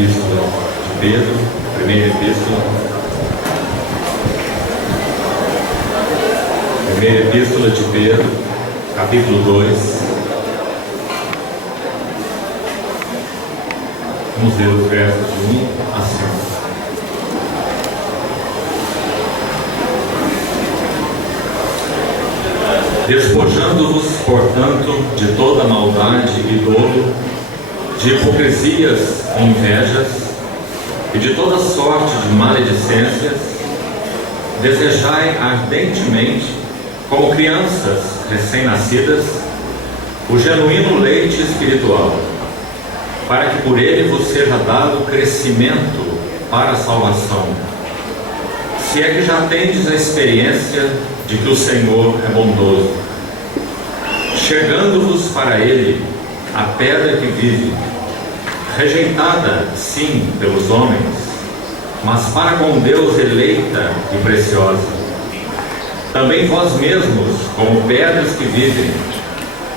epístola de Pedro, primeira epístola de Pedro, capítulo 2. Vamos ler os versos de 1 a 5. Despojando-vos, portanto, de toda maldade e dolo, de hipocrisias e invejas, e de toda sorte de maledicências, desejai ardentemente, como crianças recém-nascidas, o genuíno leite espiritual, para que por ele vos seja dado crescimento para a salvação, se é que já tendes a experiência de que o Senhor é bondoso, chegando-vos para ele a pedra que vive, rejeitada, sim, pelos homens, mas para com Deus eleita e preciosa. Também vós mesmos, como pedras que vivem,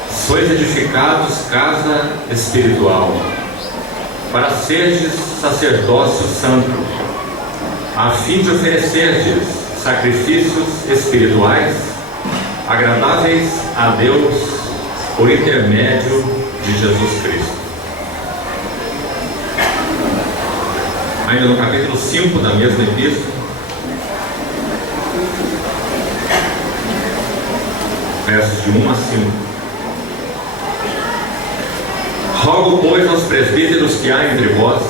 sois edificados casa espiritual, para serdes sacerdócio santo, a fim de oferecerdes sacrifícios espirituais agradáveis a Deus por intermédio de Jesus Cristo. Ainda no capítulo 5 da mesma epístola, versos de 1 a 5. Rogo, pois, aos presbíteros que há entre vós,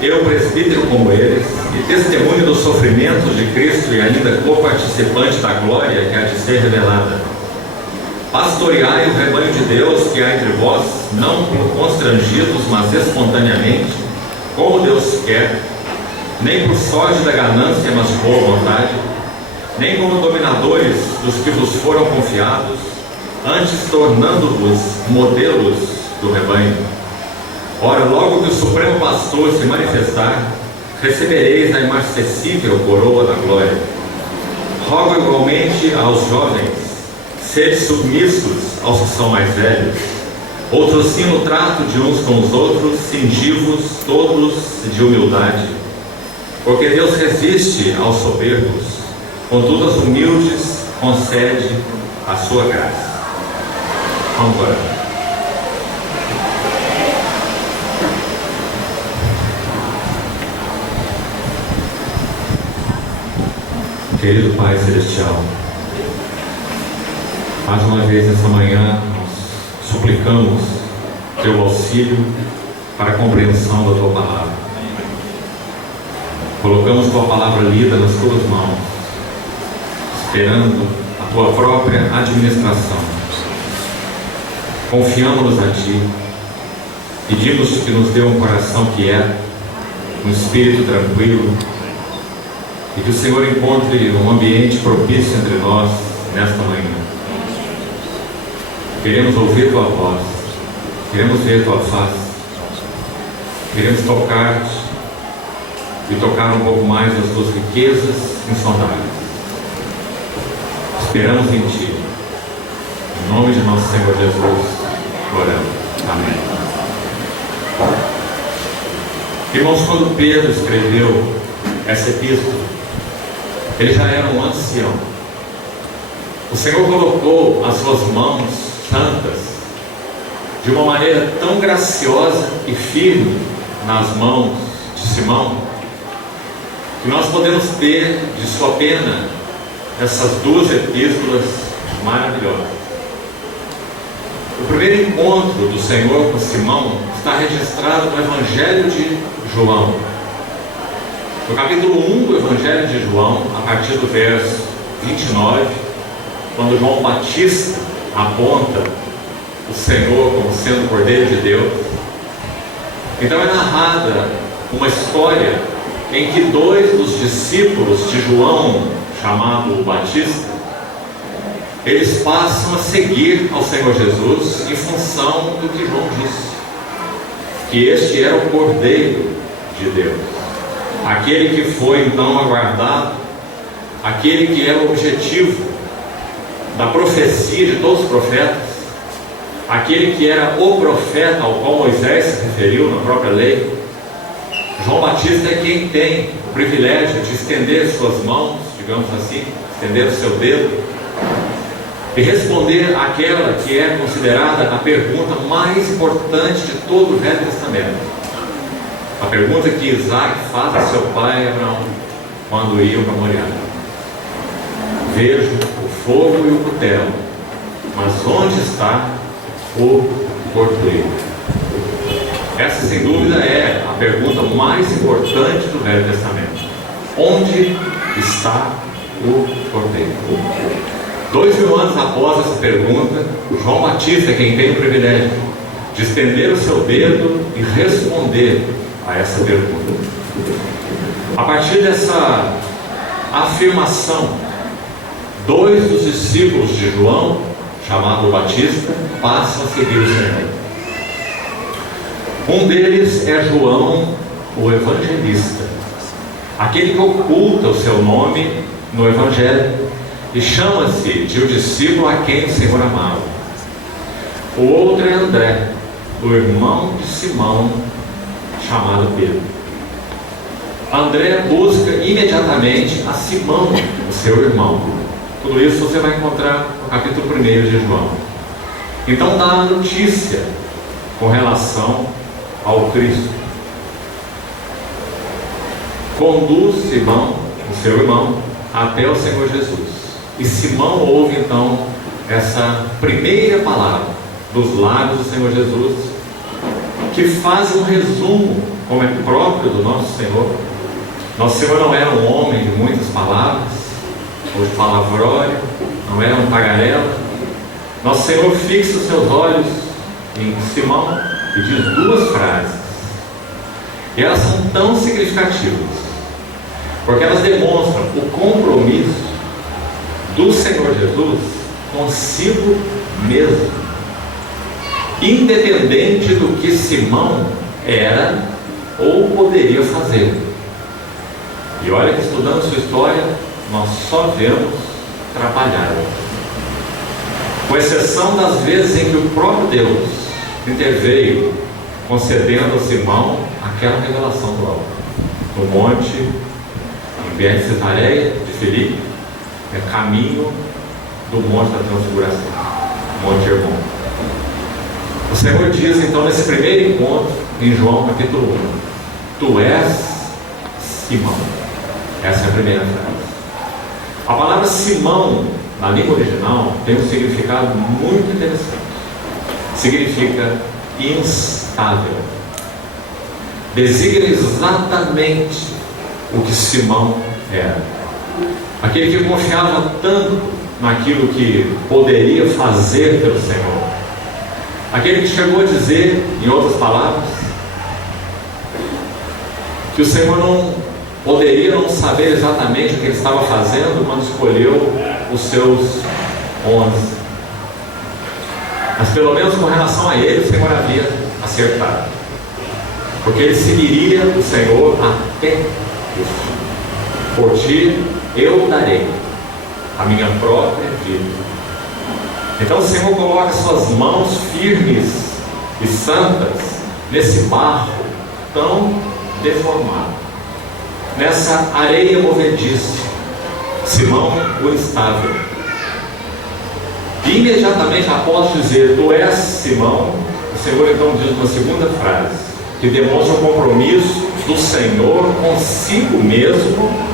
eu, presbítero como eles, e testemunho dos sofrimentos de Cristo e ainda co-participante da glória que há de ser revelada. Pastoreai o rebanho de Deus que há entre vós, não por constrangidos, mas espontaneamente, como Deus quer, nem por sorte da ganância, mas por boa vontade, nem como dominadores dos que vos foram confiados, antes tornando-vos modelos do rebanho. Ora, logo que o Supremo Pastor se manifestar, recebereis a imarcessível coroa da glória. Rogo igualmente aos jovens, sede submissos aos que são mais velhos. Outros sim no trato de uns com os outros, cingivos todos de humildade. Porque Deus resiste aos soberbos, contudo aos humildes concede a sua graça. Vamos orar. Querido Pai Celestial, mais uma vez nessa manhã nós suplicamos Teu auxílio para a compreensão da Tua palavra. Colocamos Tua palavra lida nas Tuas mãos, esperando a Tua própria administração. Confiamos-nos a Ti, pedimos-te que nos dê um coração quieto, um espírito tranquilo, e que o Senhor encontre um ambiente propício entre nós nesta manhã. Queremos ouvir Tua voz, queremos ver Tua face, queremos tocar-te e tocar um pouco mais das Tuas riquezas insondáveis. Esperamos em Ti. Em nome de nosso Senhor Jesus, oramos. Amém. Irmãos, quando Pedro escreveu essa epístola, ele já era um ancião. O Senhor colocou as suas mãos santas de uma maneira tão graciosa e firme nas mãos de Simão, que nós podemos ter de sua pena essas duas epístolas maravilhosas. O primeiro encontro do Senhor com Simão está registrado no Evangelho de João. No capítulo 1 do Evangelho de João, a partir do verso 29, quando João Batista aponta o Senhor como sendo o Cordeiro de Deus, então é narrada uma história em que dois dos discípulos de João, chamado Batista, eles passam a seguir ao Senhor Jesus em função do que João disse, que este era o Cordeiro de Deus, aquele que foi então aguardado, aquele que era o objetivo da profecia de todos os profetas, aquele que era o profeta ao qual Moisés se referiu na própria lei, João Batista é quem tem o privilégio de estender suas mãos, digamos assim, estender o seu dedo e responder àquela que é considerada a pergunta mais importante de todo o Velho Testamento. A pergunta que Isaac faz a seu pai Abraão quando iam para Moriá: vejo o fogo e o cutelo, mas onde está o cordeiro? Essa, sem dúvida, é a pergunta mais importante do Velho Testamento. Onde está o cordeiro? 2000 anos após essa pergunta, João Batista é quem tem o privilégio de estender o seu dedo e responder a essa pergunta. A partir dessa afirmação, 2 dos discípulos de João, chamado Batista, passam a seguir o Senhor. Um deles é João, o evangelista, aquele que oculta o seu nome no Evangelho e chama-se de o discípulo a quem o Senhor amava. O outro é André, o irmão de Simão, chamado Pedro. André busca imediatamente a Simão, o seu irmão. Tudo isso você vai encontrar no capítulo 1 de João. Então dá a notícia com relação ao Cristo. Conduz Simão, o seu irmão, até o Senhor Jesus. E Simão ouve então essa primeira palavra dos lábios do Senhor Jesus, que faz um resumo, como é próprio do nosso Senhor. Nosso Senhor não era um homem de muitas palavras, ou de palavrório, não era um tagarela. Nosso Senhor fixa os seus olhos em Simão e diz 2 frases. E elas são tão significativas, porque elas demonstram o compromisso do Senhor Jesus consigo mesmo, independente do que Simão era ou poderia fazer. E olha que, estudando sua história, nós só vemos trabalhar, com exceção das vezes em que o próprio Deus interveio, concedendo a Simão aquela revelação do alto, no monte, em Betsareia de Filipe, caminho do monte da transfiguração, Monte Hermon. O Senhor diz então nesse primeiro encontro, em João capítulo 1: tu és Simão. Essa é a primeira frase. A palavra Simão, na língua original, tem um significado muito interessante. Significa instável. Designa exatamente o que Simão era. Aquele que confiava tanto naquilo que poderia fazer pelo Senhor. Aquele que chegou a dizer, em outras palavras, que o Senhor não poderia não saber exatamente o que ele estava fazendo quando escolheu os seus 11. Mas pelo menos com relação a ele, o Senhor havia acertado, porque ele seguiria o Senhor até o fim. Por ti eu darei a minha própria vida. Então o Senhor coloca suas mãos firmes e santas nesse barro tão deformado, nessa areia movediça. Simão, o instável. E imediatamente após dizer tu és Simão, o Senhor então diz uma segunda frase, que demonstra o compromisso do Senhor consigo mesmo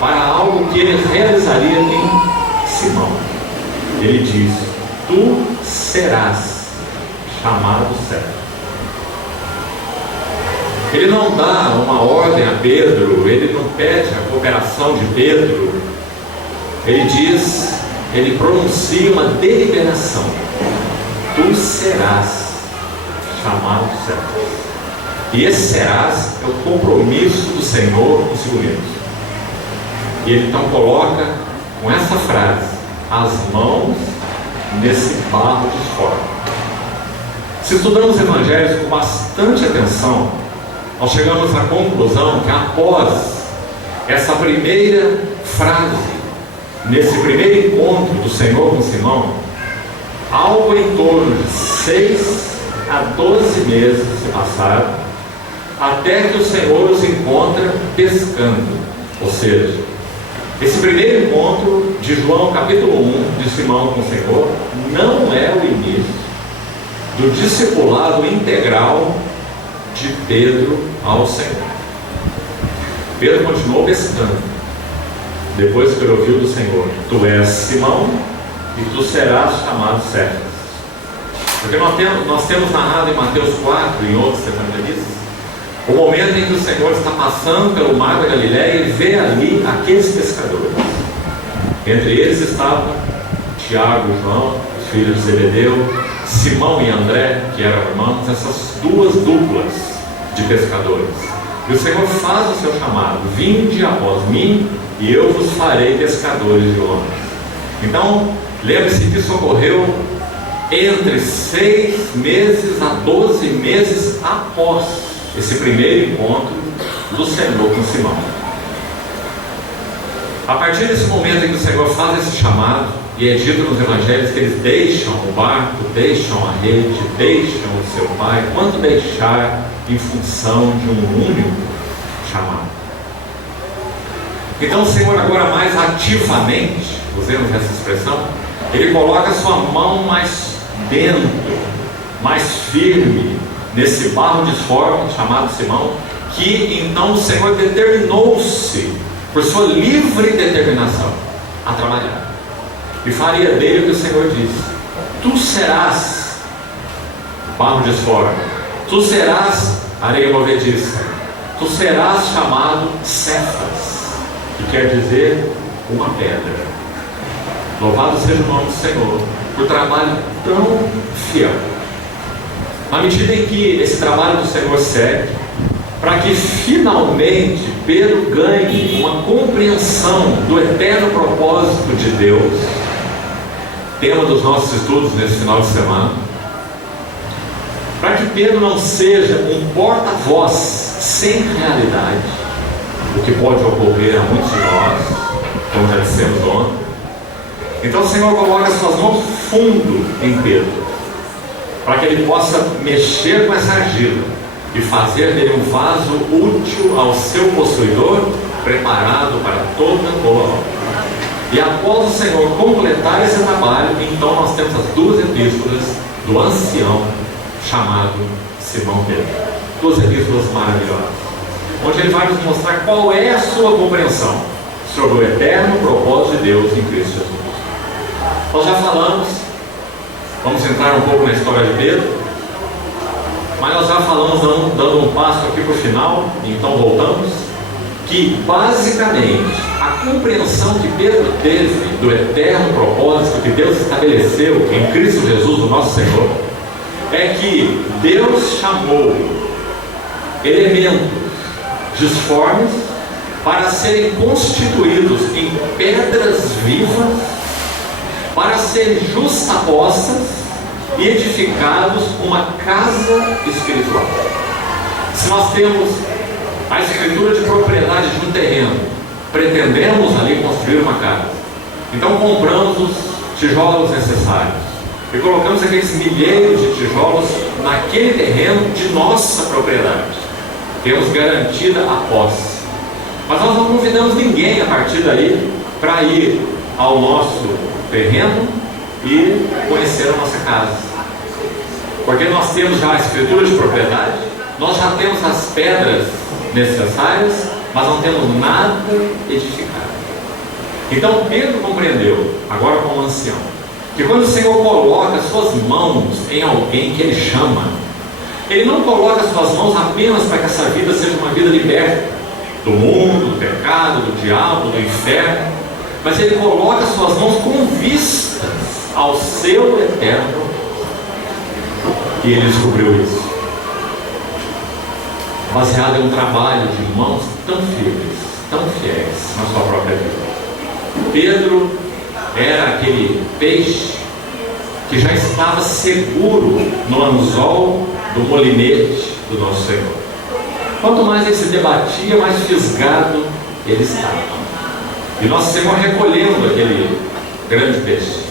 para algo que ele realizaria em Simão. Ele diz: tu serás chamado servo. Ele não dá uma ordem a Pedro, ele não pede a cooperação de Pedro, ele diz, ele pronuncia uma deliberação: tu serás chamado servo. E esse serás é o compromisso do Senhor consigo mesmo. E ele então coloca com essa frase as mãos nesse barro de fora. Se estudamos os evangelhos com bastante atenção, nós chegamos à conclusão que após essa primeira frase, nesse primeiro encontro do Senhor com Simão, algo em torno de 6 a 12 meses se passaram até que o Senhor os encontra pescando. Ou seja, esse primeiro encontro de João capítulo 1, de Simão com o Senhor, não é o início do discipulado integral de Pedro ao Senhor. Pedro continuou pescando, depois que ele ouviu do Senhor: tu és Simão, e tu serás chamado Cefas. Porque nós temos narrado em Mateus 4 e em outros evangelistas o momento em que o Senhor está passando pelo mar da Galileia e vê ali aqueles pescadores. Entre eles estavam Tiago e João, os filhos de Zebedeu, Simão e André, que eram irmãos, essas duas duplas de pescadores. E o Senhor faz o seu chamado: vinde após mim e eu vos farei pescadores de homens. Então, lembre-se que isso ocorreu entre 6 meses a 12 meses após esse primeiro encontro do Senhor com Simão. A partir desse momento em que o Senhor faz esse chamado, e é dito nos evangelhos que eles deixam o barco, deixam a rede, deixam o seu pai. Quanto deixar em função de um único chamado? Então o Senhor agora mais ativamente, usemos essa expressão, ele coloca a sua mão mais dentro, mais firme, nesse barro disforme chamado Simão, que então o Senhor determinou-se, por sua livre determinação, a trabalhar. E faria dele o que o Senhor disse: tu serás barro disforme, tu serás areia movediça, tu serás chamado Cefas, que quer dizer uma pedra. Louvado seja o nome do Senhor por trabalho tão fiel. Na medida em que esse trabalho do Senhor segue, para que finalmente Pedro ganhe uma compreensão do eterno propósito de Deus, tema dos nossos estudos nesse final de semana, para que Pedro não seja um porta-voz sem realidade, o que pode ocorrer a muitos de nós, como já dissemos ontem. Então o Senhor coloca suas mãos fundo em Pedro, para que ele possa mexer com essa argila e fazer dele um vaso útil ao seu possuidor, preparado para toda boa obra. E após o Senhor completar esse trabalho, então nós temos as duas epístolas do ancião chamado Simão Pedro. Duas epístolas maravilhosas, onde ele vai nos mostrar qual é a sua compreensão sobre o eterno propósito de Deus em Cristo Jesus. Nós já falamos, vamos entrar um pouco na história de Pedro, mas nós já falamos dando um passo aqui para o final, então voltamos, que basicamente a compreensão que Pedro teve do eterno propósito que Deus estabeleceu em Cristo Jesus, o nosso Senhor, é que Deus chamou elementos disformes para serem constituídos em pedras vivas, para serem justapostas e edificados uma casa espiritual. Se nós temos a escritura de propriedade de um terreno, pretendemos ali construir uma casa, então compramos os tijolos necessários e colocamos aqueles milheiros de tijolos naquele terreno de nossa propriedade. Temos garantida a posse, mas nós não convidamos ninguém a partir daí para ir ao nosso terreno e conhecer a nossa casa, porque nós temos já a escritura de propriedade, nós já temos as pedras necessárias, mas não temos nada edificado. Então Pedro compreendeu, agora como ancião, que quando o Senhor coloca suas mãos em alguém que Ele chama, Ele não coloca suas mãos apenas para que essa vida seja uma vida liberta do mundo, do pecado, do diabo, do inferno, mas Ele coloca suas mãos com vistas ao seu eterno propósito. E ele descobriu isso, baseado em um trabalho de mãos tão firmes, tão fiéis na sua própria vida. Pedro era aquele peixe que já estava seguro no anzol do molinete do nosso Senhor. Quanto mais ele se debatia, mais fisgado ele estava. E nosso Senhor recolhendo aquele grande peixe,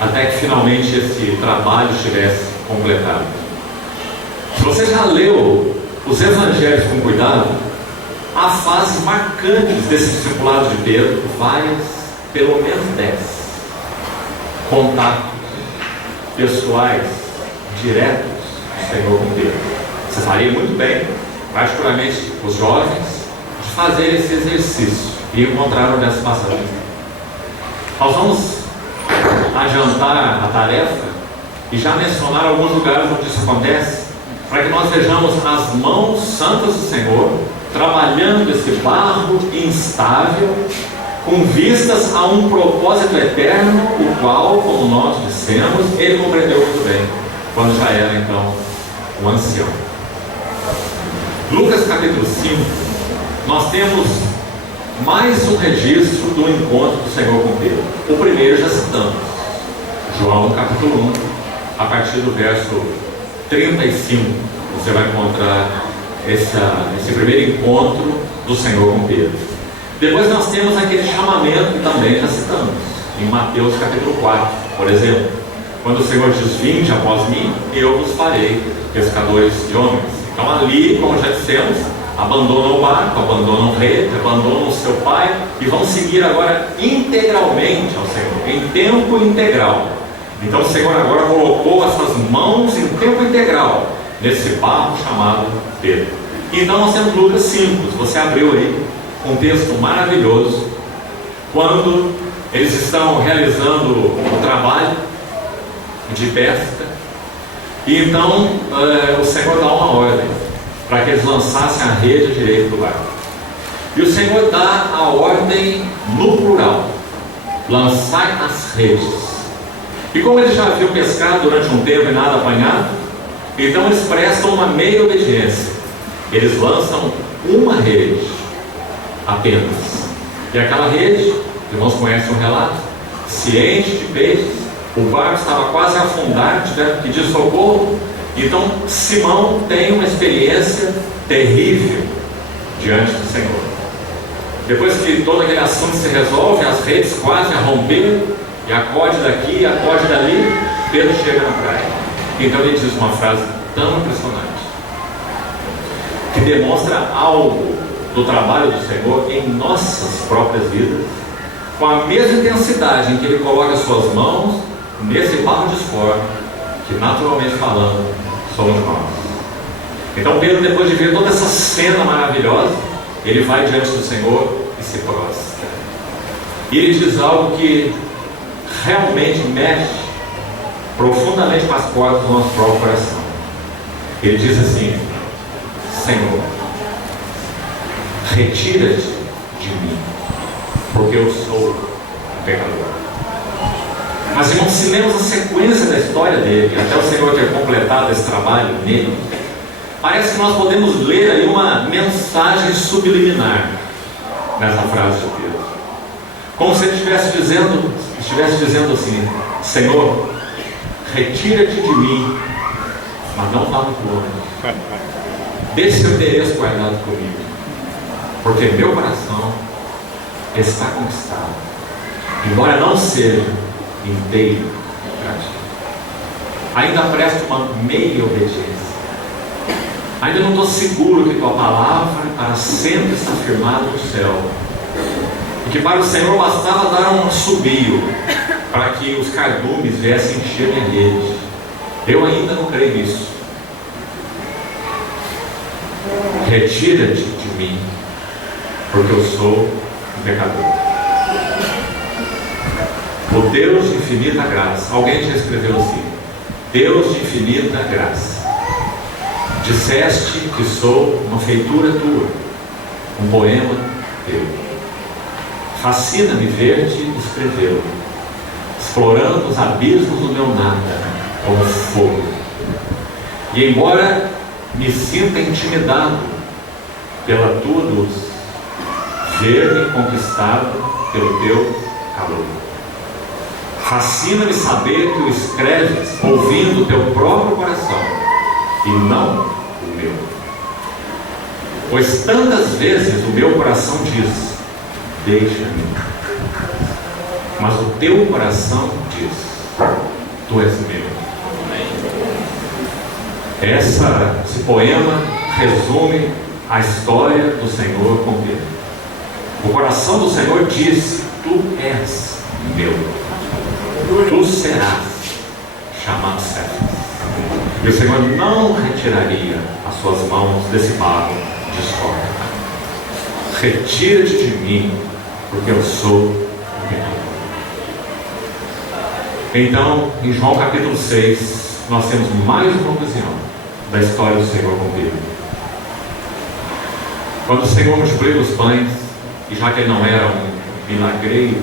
até que finalmente esse trabalho estivesse completado. Se você já leu os evangelhos com cuidado, há fases marcantes desse discipulado de Pedro, várias, pelo menos 10 contatos pessoais, diretos do Senhor com Pedro. Você faria muito bem, particularmente os jovens, de fazer esse exercício e encontrar nessa passagem. Nós vamos adiantar a tarefa e já mencionar alguns lugares onde isso acontece, para que nós vejamos as mãos santas do Senhor trabalhando esse barro instável com vistas a um propósito eterno, o qual, como nós dissemos, ele compreendeu muito bem quando já era então um ancião. Lucas capítulo 5, nós temos mais um registro do encontro do Senhor com Pedro. O primeiro já citamos, João capítulo 1, a partir do verso 35, você vai encontrar esse primeiro encontro do Senhor com Pedro. Depois nós temos aquele chamamento que também já citamos, em Mateus capítulo 4, por exemplo, quando o Senhor diz: vinde após mim, eu vos farei pescadores de homens. Então ali, como já dissemos, abandonam o barco, abandonam o rei, abandonam o seu pai e vão seguir agora integralmente ao Senhor, em tempo integral. Então o Senhor agora colocou essas mãos em tempo integral nesse barco chamado Pedro. Então nós temos Lucas 5, você abriu aí um texto maravilhoso, quando eles estão realizando o trabalho de pesca, e então o Senhor dá uma ordem para que eles lançassem a rede à direita do barco. E o Senhor dá a ordem no plural: lançai as redes. E como eles já haviam pescado durante um tempo e nada apanhado, então eles prestam uma meia obediência. Eles lançam uma rede apenas. E aquela rede, os irmãos conhecem o relato, se enche de peixes, o barco estava quase a afundar, tiveram que pedir socorro. Então Simão tem uma experiência terrível diante do Senhor. Depois que todo aquele assunto se resolve, as redes quase a romper, e acode daqui, e acode dali, Pedro chega na praia. Então ele diz uma frase tão impressionante, que demonstra algo do trabalho do Senhor em nossas próprias vidas, com a mesma intensidade em que ele coloca as suas mãos nesse barro de esforço, que naturalmente falando, somos nós. Então Pedro, depois de ver toda essa cena maravilhosa, ele vai diante do Senhor e se prostra. E ele diz algo que realmente mexe profundamente com as portas do nosso próprio coração. Ele diz assim: Senhor, retira-te de mim, porque eu sou um pecador. Mas, irmãos, se lemos a sequência da história dele, até o Senhor ter completado esse trabalho nele, parece que nós podemos ler aí uma mensagem subliminar nessa frase de Pedro, como se ele estivesse dizendo assim: Senhor, retira-te de mim, mas não vá muito longe. Deixe seu endereço guardado comigo, porque meu coração está conquistado, embora não seja inteiro para ti. Ainda presto uma meia obediência. Ainda não estou seguro que tua palavra para sempre está firmada no céu, e que para o Senhor bastava dar um assobio para que os cardumes viessem encher minha rede. Eu ainda não creio nisso. Retira-te de mim, porque eu sou um pecador. O Deus de infinita graça, alguém já escreveu assim: Deus de infinita graça, disseste que sou uma feitura tua, um poema teu. Fascina-me ver-te escrevê-lo, explorando os abismos do meu nada, como fogo. E embora me sinta intimidado pela tua luz, ver-me conquistado pelo teu calor. Fascina-me saber que o escreves ouvindo o teu próprio coração e não o meu. Pois tantas vezes o meu coração diz: deixa-me, mas o teu coração diz: tu és meu. Esse poema resume a história do Senhor com Pedro. O coração do Senhor disse: tu és meu, tu serás chamado Cefas. E o Senhor não retiraria as suas mãos desse barro de discórdia. Retira-te de mim, porque eu sou o pecador. Então, em João capítulo 6, nós temos mais uma ocasião da história do Senhor com Pedro. Quando o Senhor multiplicou os pães, e já que ele não era um milagreiro,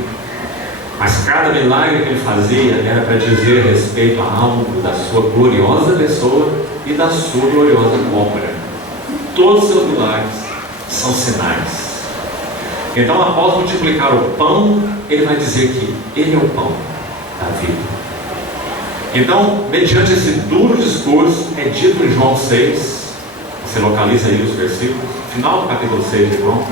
mas cada milagre que ele fazia era para dizer respeito a algo da sua gloriosa pessoa e da sua gloriosa obra. Todos os seus milagres são sinais. Então, após multiplicar o pão, ele vai dizer que ele é o pão da vida. Então, mediante esse duro discurso, é dito em João 6, você localiza aí os versículos, final do capítulo 6 de João,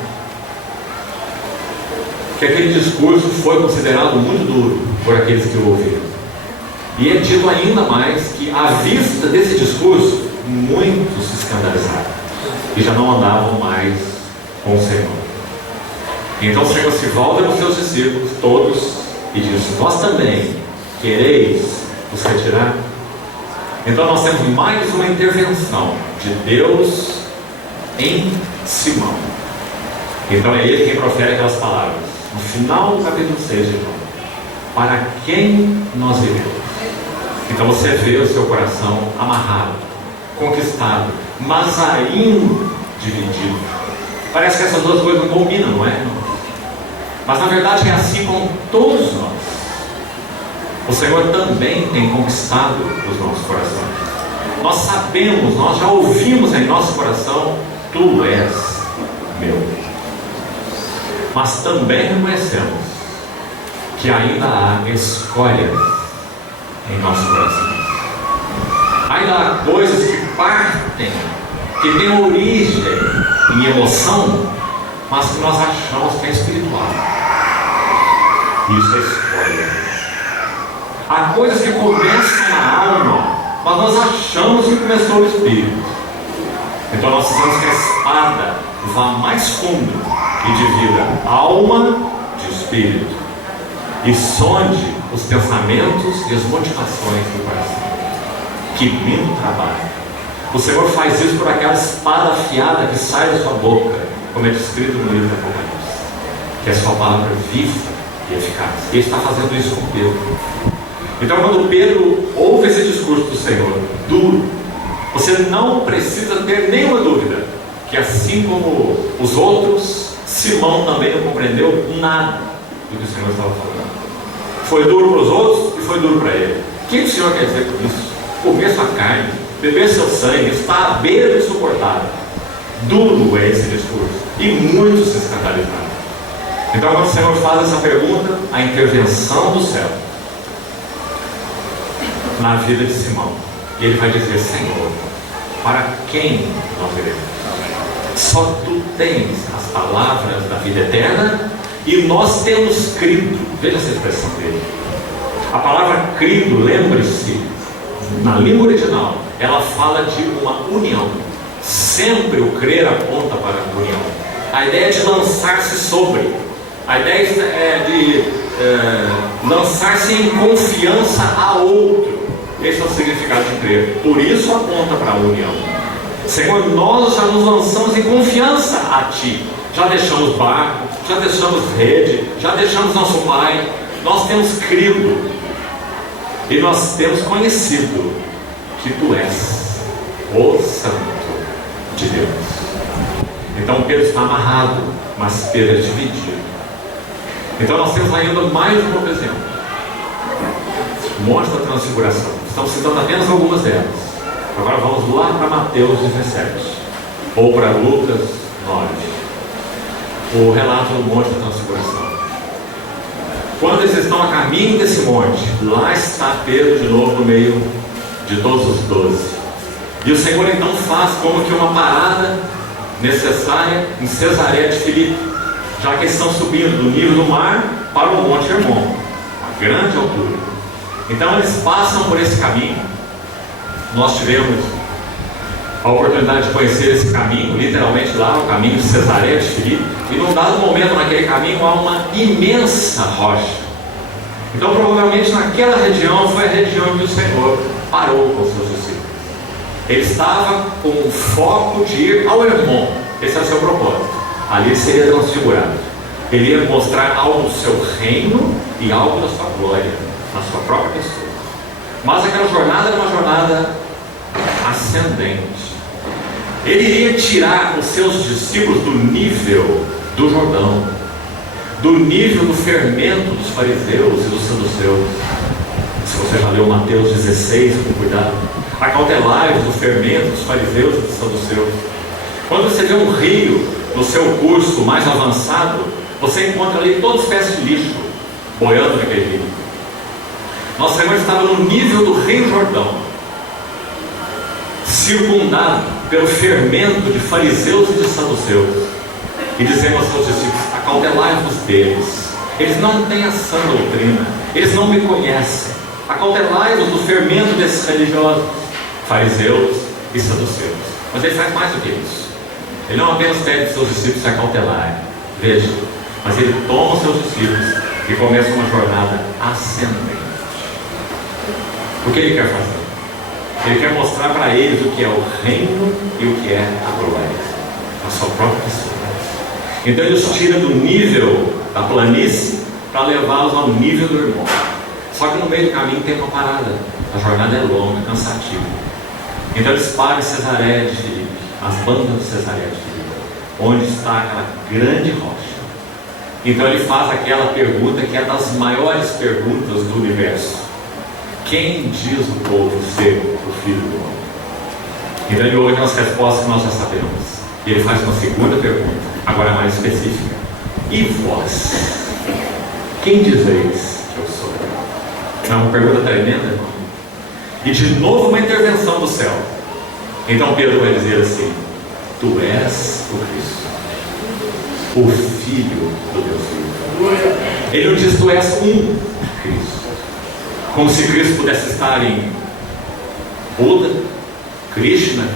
que aquele discurso foi considerado muito duro por aqueles que o ouviram. E é dito ainda mais que, à vista desse discurso, muitos se escandalizaram e já não andavam mais com o Senhor. Então o Senhor se volta para os seus discípulos, todos, e diz: vós também quereis os retirar? Então nós temos mais uma intervenção de Deus em Simão. Então é ele quem profere aquelas palavras no final do capítulo 6 de João: para quem nós iremos? Então você vê o seu coração amarrado, conquistado, mas ainda dividido. Parece que essas duas coisas não combinam, não é? Mas na verdade é assim com todos nós. O Senhor também tem conquistado os nossos corações. Nós sabemos, nós já ouvimos em nosso coração: tu és meu. Mas também reconhecemos que ainda há escolhas em nosso coração. Ainda há coisas que partem, que têm origem em emoção, mas que nós achamos que é espiritual. Isso é escolha. Há coisas que começam na alma, mas nós achamos que começou no espírito. Então nós precisamos que a espada vá mais fundo e divida alma de espírito e sonde os pensamentos e as motivações do coração. Que lindo trabalho! O Senhor faz isso por aquela espada afiada que sai da sua boca, como é descrito no livro do Apocalipse, que é a sua palavra viva e eficaz. E Ele está fazendo isso com Pedro. Então, quando Pedro ouve esse discurso do Senhor duro, você não precisa ter nenhuma dúvida que, assim como os outros, Simão também não compreendeu nada do que o Senhor estava falando. Foi duro para os outros e foi duro para ele. O que o Senhor quer dizer com isso? Comer sua carne, beber seu sangue, está à beira do insuportável. Duro é esse discurso. E muitos se escandalizaram. Então, quando o Senhor faz essa pergunta, a intervenção do céu na vida de Simão, e ele vai dizer: Senhor, para quem nós iremos? Só tu tens as palavras da vida eterna, e nós temos crido. Veja essa expressão dele. A palavra crido, lembre-se, na língua original, ela fala de uma união. Sempre o crer aponta para a união. A ideia é de lançar-se sobre. A ideia é de lançar-se em confiança a outro. Esse é o significado de crer. Por isso aponta para a união. Senhor, nós já nos lançamos em confiança a Ti. Já deixamos barco, já deixamos rede, já deixamos nosso pai. Nós temos crido e nós temos conhecido que Tu és o Santo de Deus. Então Pedro está amarrado, mas Pedro é dividido. Então nós temos ainda mais uma ocasião. Monte da Transfiguração. Estamos citando apenas algumas delas. Agora vamos lá para Mateus 17 ou para Lucas 9. O relato do Monte da Transfiguração. Quando eles estão a caminho desse monte, lá está Pedro de novo no meio de todos os 12. E o Senhor então faz como que uma parada necessária em Cesareia de Filipe, já que eles estão subindo do nível do mar para o Monte Hermon, a grande altura. Então eles passam por esse caminho. Nós tivemos a oportunidade de conhecer esse caminho, literalmente lá, o caminho de Cesareia de Filipe, e num dado momento naquele caminho há uma imensa rocha. Então provavelmente naquela região foi a região em que o Senhor parou com os seus discípulos. Ele estava com o foco de ir ao Hermon, esse era o seu propósito. Ali ele seria transfigurado. Ele ia mostrar algo do seu reino e algo da sua glória, na sua própria pessoa. Mas aquela jornada era uma jornada ascendente. Ele iria tirar os seus discípulos do nível do Jordão, do nível do fermento dos fariseus e dos saduceus. Se você já leu Mateus 16, com cuidado, acautelai-vos do fermento dos fariseus e dos saduceus. Quando você vê um rio no seu curso mais avançado, você encontra ali toda espécie de lixo boiando naquele rio. Nosso Senhor estava no nível do Rio Jordão, circundado pelo fermento de fariseus e de saduceus, e dizendo aos seus discípulos: acautelai-vos deles, eles não têm a sã doutrina, eles não me conhecem. Acautelai-vos do fermento desses religiosos, fariseus e saduceus. Mas ele faz mais do que isso. Ele não apenas pede aos seus discípulos se acautelarem, veja, mas ele toma os seus discípulos e começa uma jornada ascendente. O que ele quer fazer? Ele quer mostrar para eles o que é o reino e o que é a glória, a sua própria pessoa. Então ele os tira do nível da planície para levá-los ao nível do irmão. Só que no meio do caminho tem uma parada. A jornada é longa, cansativa. Então eles param em Cesareia de Filipe, as bandas de Cesareia de Filipe, onde está aquela grande rocha. Então ele faz aquela pergunta que é das maiores perguntas do universo: quem diz o povo ser o Filho do Homem? Então ele ouve as respostas que nós já sabemos. E ele faz uma segunda pergunta, agora mais específica: e vós? Quem dizeis que eu sou? É uma pergunta tremenda, irmão. E de novo uma intervenção do céu. Então Pedro vai dizer assim: tu és o Cristo, o Filho do Deus vivo. Ele não diz tu és um Cristo, como se Cristo pudesse estar em Buda, Krishna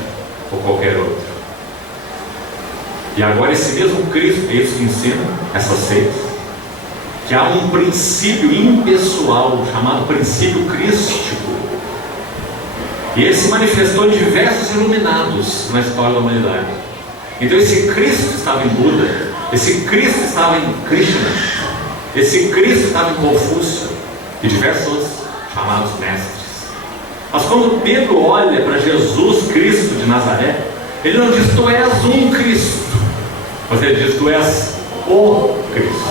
ou qualquer outro. E agora esse mesmo Cristo, é isso que ensina essa seita, que há um princípio impessoal chamado princípio crístico, e ele se manifestou em diversos iluminados na história da humanidade. Então esse Cristo estava em Buda, esse Cristo estava em Krishna, esse Cristo estava em Confúcio e diversos outros chamados mestres. Mas quando Pedro olha para Jesus Cristo de Nazaré, ele não diz tu és um Cristo, mas ele diz tu és o Cristo.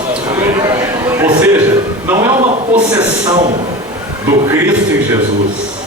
Ou seja, não é uma possessão do Cristo em Jesus,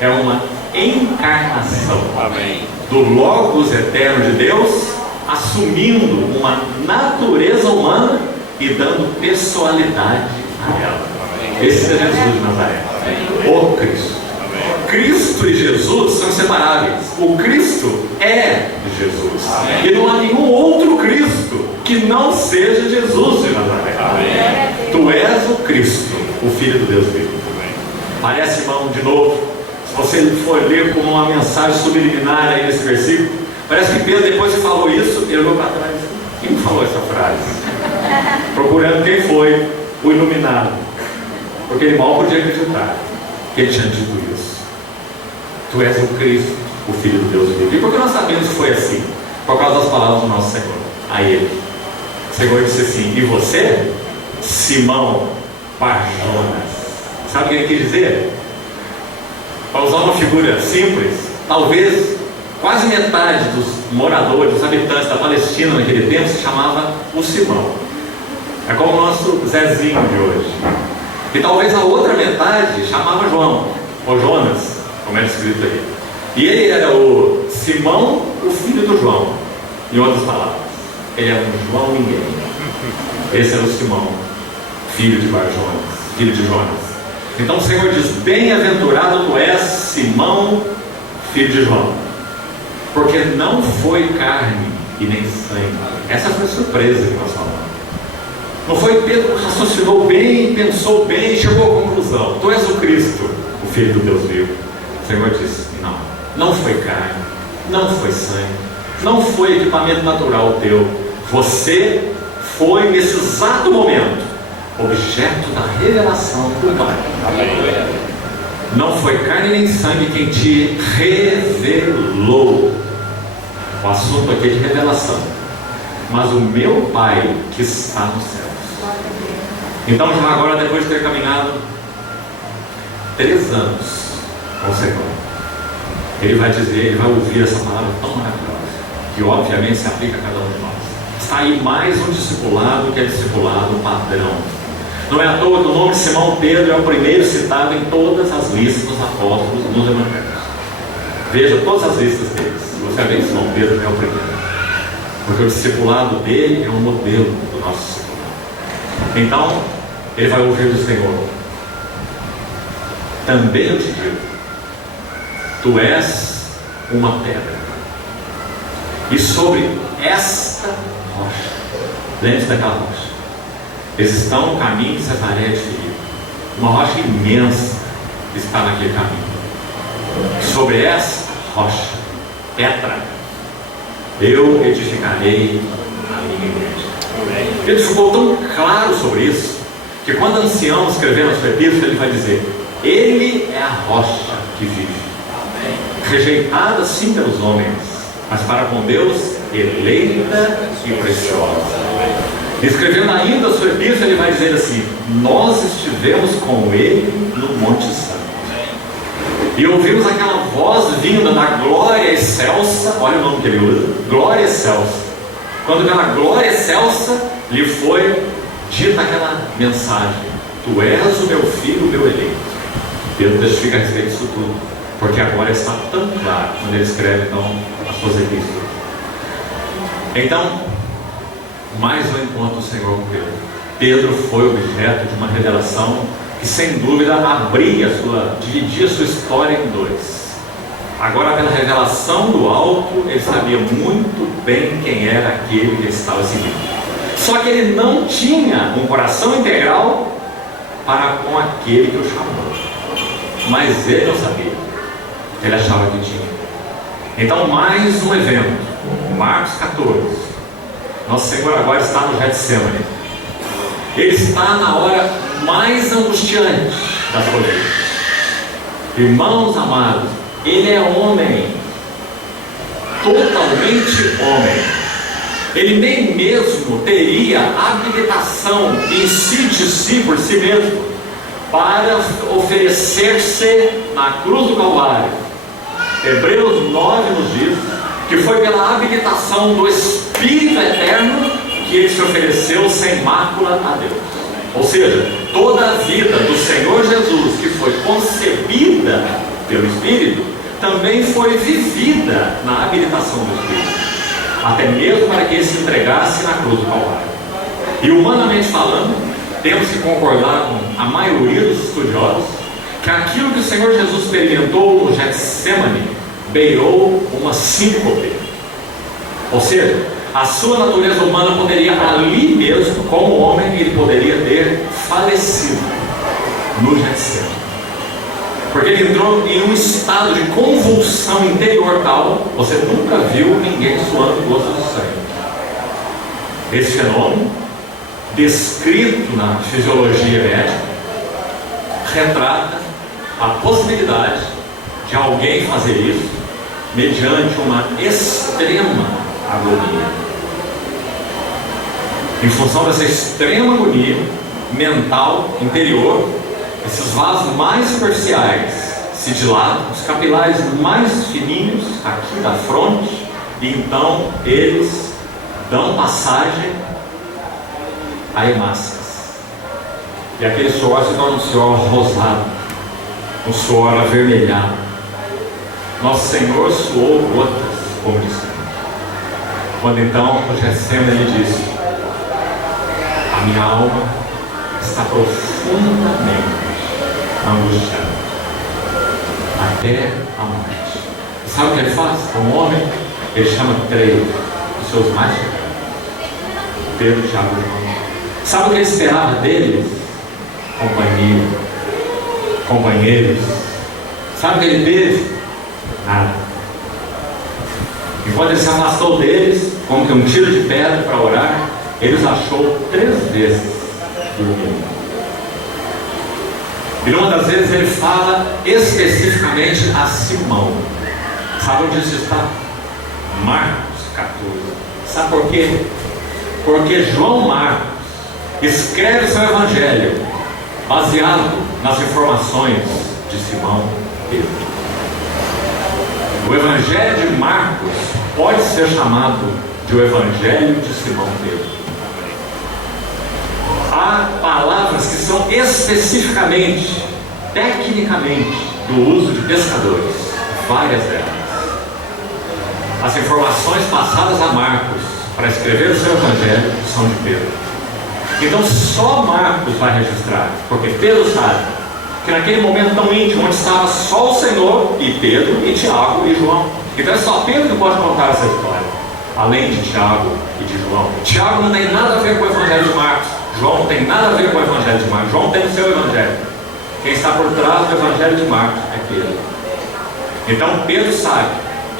é uma encarnação. Amém. Do Logos eterno de Deus, assumindo uma natureza humana e dando pessoalidade a ela. Amém. Esse é Jesus de Nazaré. Amém. O Cristo. Amém. Cristo e Jesus são inseparáveis. O Cristo é Jesus. Amém. E não há nenhum outro Cristo que não seja Jesus de Nazaré. Amém. Tu és o Cristo, o Filho do Deus vivo. Amém. Parece, irmão, de novo, se você for ler como uma mensagem subliminar aí nesse versículo, parece que Pedro, depois que falou isso, ele olhou para trás: quem falou essa frase? Procurando quem foi o iluminado, porque ele mal podia acreditar que ele tinha dito isso. Tu és o Cristo, o Filho do Deus vivo. E por que nós sabemos que foi assim? Por causa das palavras do nosso Senhor a ele. O Senhor disse assim: e você, Simão Bar-Jonas? Sabe o que ele quis dizer? Para usar uma figura simples, talvez quase metade dos moradores, dos habitantes da Palestina naquele tempo se chamava o Simão. É como o nosso Zezinho de hoje. E talvez a outra metade chamava João, ou Jonas, como é escrito aí. E ele era o Simão, o filho do João. Em outras palavras, ele era um João ninguém. Esse era o Simão, filho de Bar-Jonas, filho de Jonas. Então o Senhor diz: bem-aventurado tu és, Simão, filho de João, porque não foi carne e nem sangue. Essa foi a surpresa que nós falamos. Não foi Pedro que raciocinou bem, pensou bem e chegou à conclusão: tu és o Cristo, o Filho do Deus vivo. O Senhor disse: não foi carne não foi sangue, não foi equipamento natural teu. Você foi, nesse exato momento, objeto da revelação do Pai. Não foi carne nem sangue quem te revelou. O assunto aqui é de revelação. Mas o meu Pai que está nos céus. Então, já agora, depois de ter caminhado 3 anos com o Senhor, Ele vai dizer, Ele vai ouvir essa palavra tão maravilhosa, que obviamente se aplica a cada um de nós. Está aí mais um discipulado que é discipulado padrão. Não é à toa que o nome de Simão Pedro é o primeiro citado em todas as listas dos apóstolos nos evangelhos. Veja todas as listas deles. Você vai ver que Simão Pedro é o primeiro, porque o discipulado dele é um modelo do nosso discipulado. Então, ele vai ouvir do Senhor: também eu te digo, tu és uma pedra, e sobre esta rocha, lembre-se daquela rocha, eles estão no caminho de Cesareia de Filipe. Uma rocha imensa está naquele caminho. Sobre essa rocha, pedra, eu edificarei a minha igreja. Ele ficou tão claro sobre isso, que quando o ancião escrever na sua epístola, ele vai dizer: Ele é a rocha que vive, rejeitada sim pelos homens, mas para com Deus eleita e preciosa. Escrevendo ainda a sua epístola, ele vai dizer assim: nós estivemos com ele no Monte Santo, e ouvimos aquela voz vinda da glória excelsa. Olha o nome que ele usa: glória excelsa. Quando aquela glória excelsa lhe foi dita aquela mensagem: tu és o meu filho, o meu eleito. Deus testifica a respeito disso tudo, porque agora está tão claro quando ele escreve então as suas epístolas. Então, mais um encontro do Senhor com Pedro. Pedro foi objeto de uma revelação que, sem dúvida, dividia sua história em 2. Agora, pela revelação do alto, ele sabia muito bem quem era aquele que ele estava seguindo. Só que ele não tinha um coração integral para com aquele que o chamou. Mas ele não sabia. Ele achava que tinha. Então, mais um evento. Marcos 14. Nosso Senhor agora está no Getsemane. Ele está na hora mais angustiante da sua vida. Irmãos amados, ele é homem, totalmente homem. Ele nem mesmo teria habilitação em si de si, por si mesmo, para oferecer-se na cruz do Calvário. Hebreus 9 nos diz que foi pela habilitação do Espírito Eterno que ele se ofereceu sem mácula a Deus. Ou seja, toda a vida do Senhor Jesus, que foi concebida pelo Espírito, também foi vivida na habilitação do Espírito, até mesmo para que ele se entregasse na cruz do Calvário. E humanamente falando, temos que concordar com a maioria dos estudiosos que aquilo que o Senhor Jesus experimentou no Getsemane beirou uma síncope. Ou seja, a sua natureza humana poderia ali mesmo, como homem, ele poderia ter falecido no Getsemane, porque ele entrou em um estado de convulsão interior tal, você nunca viu ninguém suando gotas de sangue. Esse fenômeno, descrito na fisiologia médica, retrata a possibilidade de alguém fazer isso mediante uma extrema agonia. Em função dessa extrema agonia mental, interior, esses vasos mais superficiais se dilatam, os capilares mais fininhos aqui da fronte, e então eles dão passagem a hemácias, e aquele suor se torna um suor rosado, um suor avermelhado. Nosso Senhor suou gotas, como disse. Quando então o Getsemane ele disse: a minha alma está profundamente angustiada até a morte. E sabe o que ele faz? Como homem, ele chama 3 dos seus mais chegados, Pedro, Tiago e João. Sabe o que ele esperava deles? Companheiros. Sabe o que ele teve? Nada. E quando ele se afastou deles, como que um tiro de pedra para orar, ele os achou 3 vezes dormindo. E numa das vezes ele fala especificamente a Simão. Sabe onde isso está? Marcos 14. Sabe por quê? Porque João Marcos escreve seu evangelho baseado nas informações de Simão Pedro. O evangelho de Marcos pode ser chamado de o evangelho de Simão Pedro. Há palavras que são especificamente, tecnicamente, do uso de pescadores, várias delas. As informações passadas a Marcos para escrever o seu evangelho são de Pedro. Então só Marcos vai registrar, porque Pedro sabe que naquele momento tão íntimo, onde estava só o Senhor e Pedro e Tiago e João, então é só Pedro que pode contar essa história, além de Tiago e de João. Tiago não tem nada a ver com o evangelho de Marcos, João não tem nada a ver com o evangelho de Marcos. João tem o seu evangelho. Quem está por trás do evangelho de Marcos é Pedro. Então Pedro sabe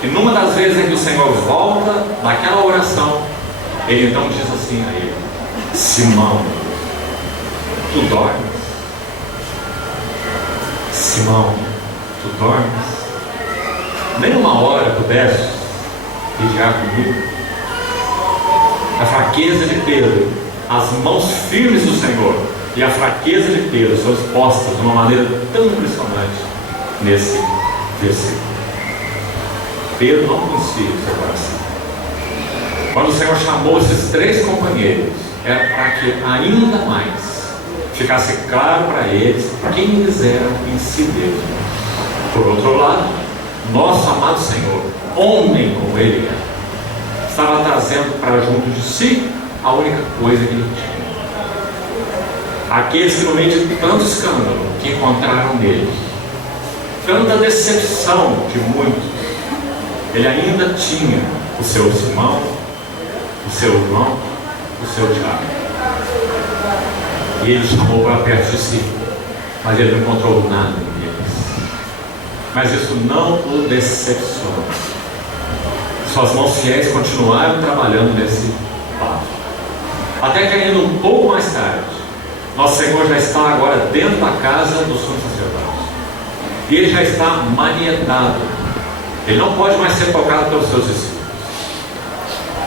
que numa das vezes em que o Senhor volta daquela oração, ele então diz assim a ele: Simão, tu dormes? Simão, tu dormes? Nem uma hora pudeste vigiar comigo? A fraqueza de Pedro, as mãos firmes do Senhor e a fraqueza de Pedro são expostas de uma maneira tão impressionante nesse versículo. Pedro não conhecia o seu coração. Quando o Senhor chamou esses 3 companheiros, era para que ainda mais ficasse claro para eles quem eles eram em si mesmo. Por outro lado, nosso amado Senhor, homem como ele era, estava trazendo para junto de si a única coisa que ele tinha. Aqueles que no meio de tanto escândalo que encontraram nele, tanta decepção de muitos, ele ainda tinha o seu Simão, o seu João, o seu Tiago. E ele chamou para perto de si, mas ele não encontrou nada neles. Mas isso não o decepcionou. Suas mãos fiéis continuaram trabalhando nesse passo. Até que ainda um pouco mais tarde, nosso Senhor já está agora dentro da casa do sumo sacerdote. E ele já está manietado. Ele não pode mais ser tocado pelos seus discípulos.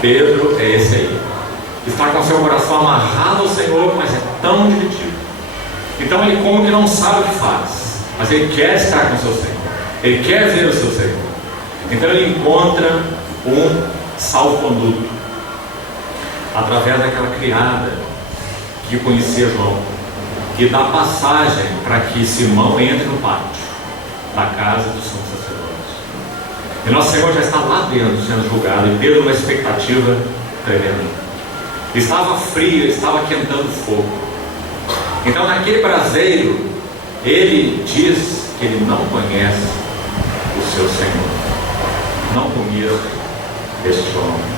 Pedro é esse aí. Está com seu coração amarrado ao Senhor, mas é tão dividido. Então ele como que não sabe o que faz, mas ele quer estar com o seu Senhor. Ele quer ver o seu Senhor. Então ele encontra um salvo-conduto através daquela criada que conhecia João, que dá passagem para que Simão entre no pátio da casa do sumo sacerdote. E nosso Senhor já está lá dentro sendo julgado, e Pedro uma expectativa tremenda. Estava frio, estava quentando fogo. Então naquele braseiro ele diz que ele não conhece o seu Senhor, não conheço este homem.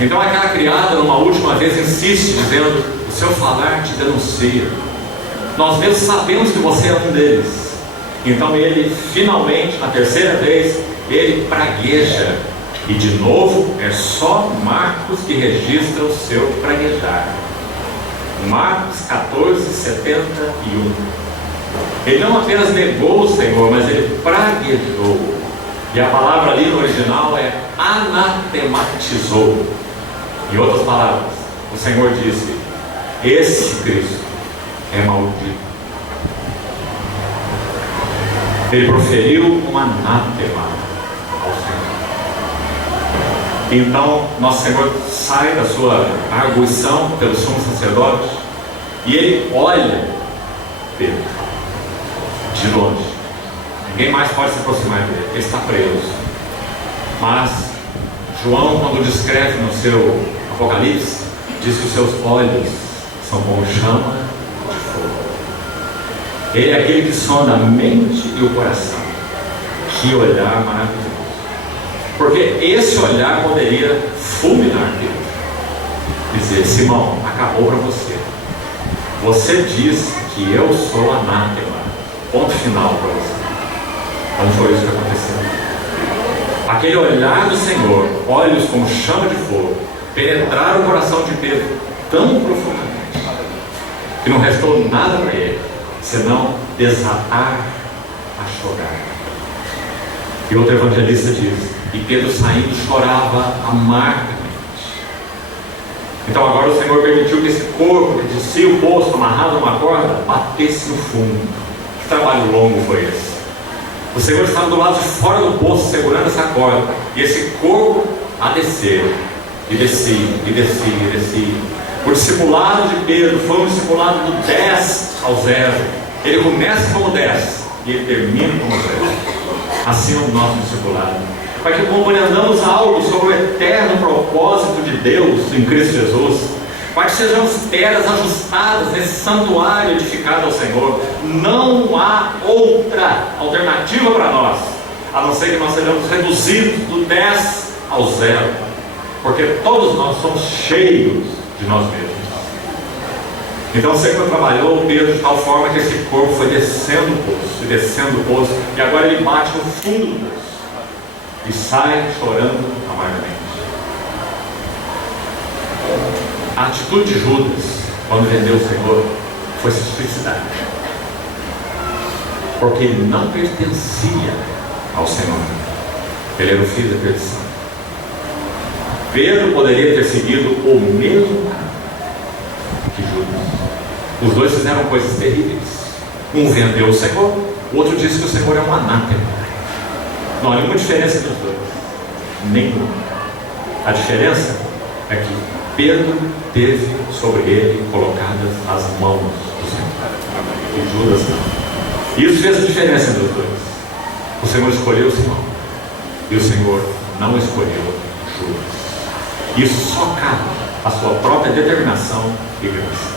Então aquela criada numa última vez insiste, dizendo: o seu falar te denuncia, nós mesmos sabemos que você é um deles. Então ele finalmente, na terceira vez, ele pragueja. E de novo é só Marcos que registra o seu praguejar. Marcos 14:71. Ele não apenas negou o Senhor, mas ele praguejou. E a palavra ali no original é anatematizou. Em outras palavras, o Senhor disse: esse Cristo é maldito. Ele proferiu um anátema ao Senhor. Então nosso Senhor sai da sua arguição pelo sumo sacerdote e ele olha Pedro de longe. Ninguém mais pode se aproximar dele, ele está preso. Mas João, quando descreve no seu Apocalipse, diz que os seus olhos são como chama de fogo. Ele é aquele que sonda a mente e o coração. Que olhar maravilhoso! Porque esse olhar poderia fulminar Pedro, dizer: Simão, acabou para você. Você diz que eu sou anátema. Ponto final para você. Mas não foi isso que aconteceu. Aquele olhar do Senhor, olhos como chama de fogo, penetraram o coração de Pedro tão profundamente que não restou nada para ele, senão desatar a chorar. E outro evangelista diz: e Pedro saindo chorava amargamente. Então agora o Senhor permitiu que esse corpo que descia o poço amarrado numa corda batesse no fundo. Que trabalho longo foi esse? O Senhor estava do lado de fora do poço segurando essa corda, e esse corpo a descer, e descia, e descia, e descia. O discipulado de Pedro foi um discipulado do 10 ao 0. Ele começa como 10 e ele termina como 0. Assim é o nosso discipulado, para que compreendamos algo sobre o eterno propósito de Deus em Cristo Jesus, para que sejamos pedras ajustadas nesse santuário edificado ao Senhor. Não há outra alternativa para nós, a não ser que nós sejamos reduzidos do 10 ao 0, porque todos nós somos cheios de nós mesmos. Então o Senhor trabalhou o Pedro de tal forma que esse corpo foi descendo o poço, e descendo o poço, e agora ele bate no fundo do poço e sai chorando amargamente. A atitude de Judas, quando vendeu o Senhor, foi se suicidar, porque ele não pertencia ao Senhor, ele era o filho da perdição. Pedro poderia ter seguido o mesmo caminho que Judas. Os dois fizeram coisas terríveis. Um vendeu o Senhor, o outro disse que o Senhor é um anátema. Não há nenhuma diferença entre os dois, nenhuma. A diferença é que Pedro teve sobre ele colocadas as mãos do Senhor, e Judas não. Isso fez a diferença entre os dois. O Senhor escolheu Simão, e o Senhor não escolheu Judas. Isso só cabe à sua própria determinação e graça.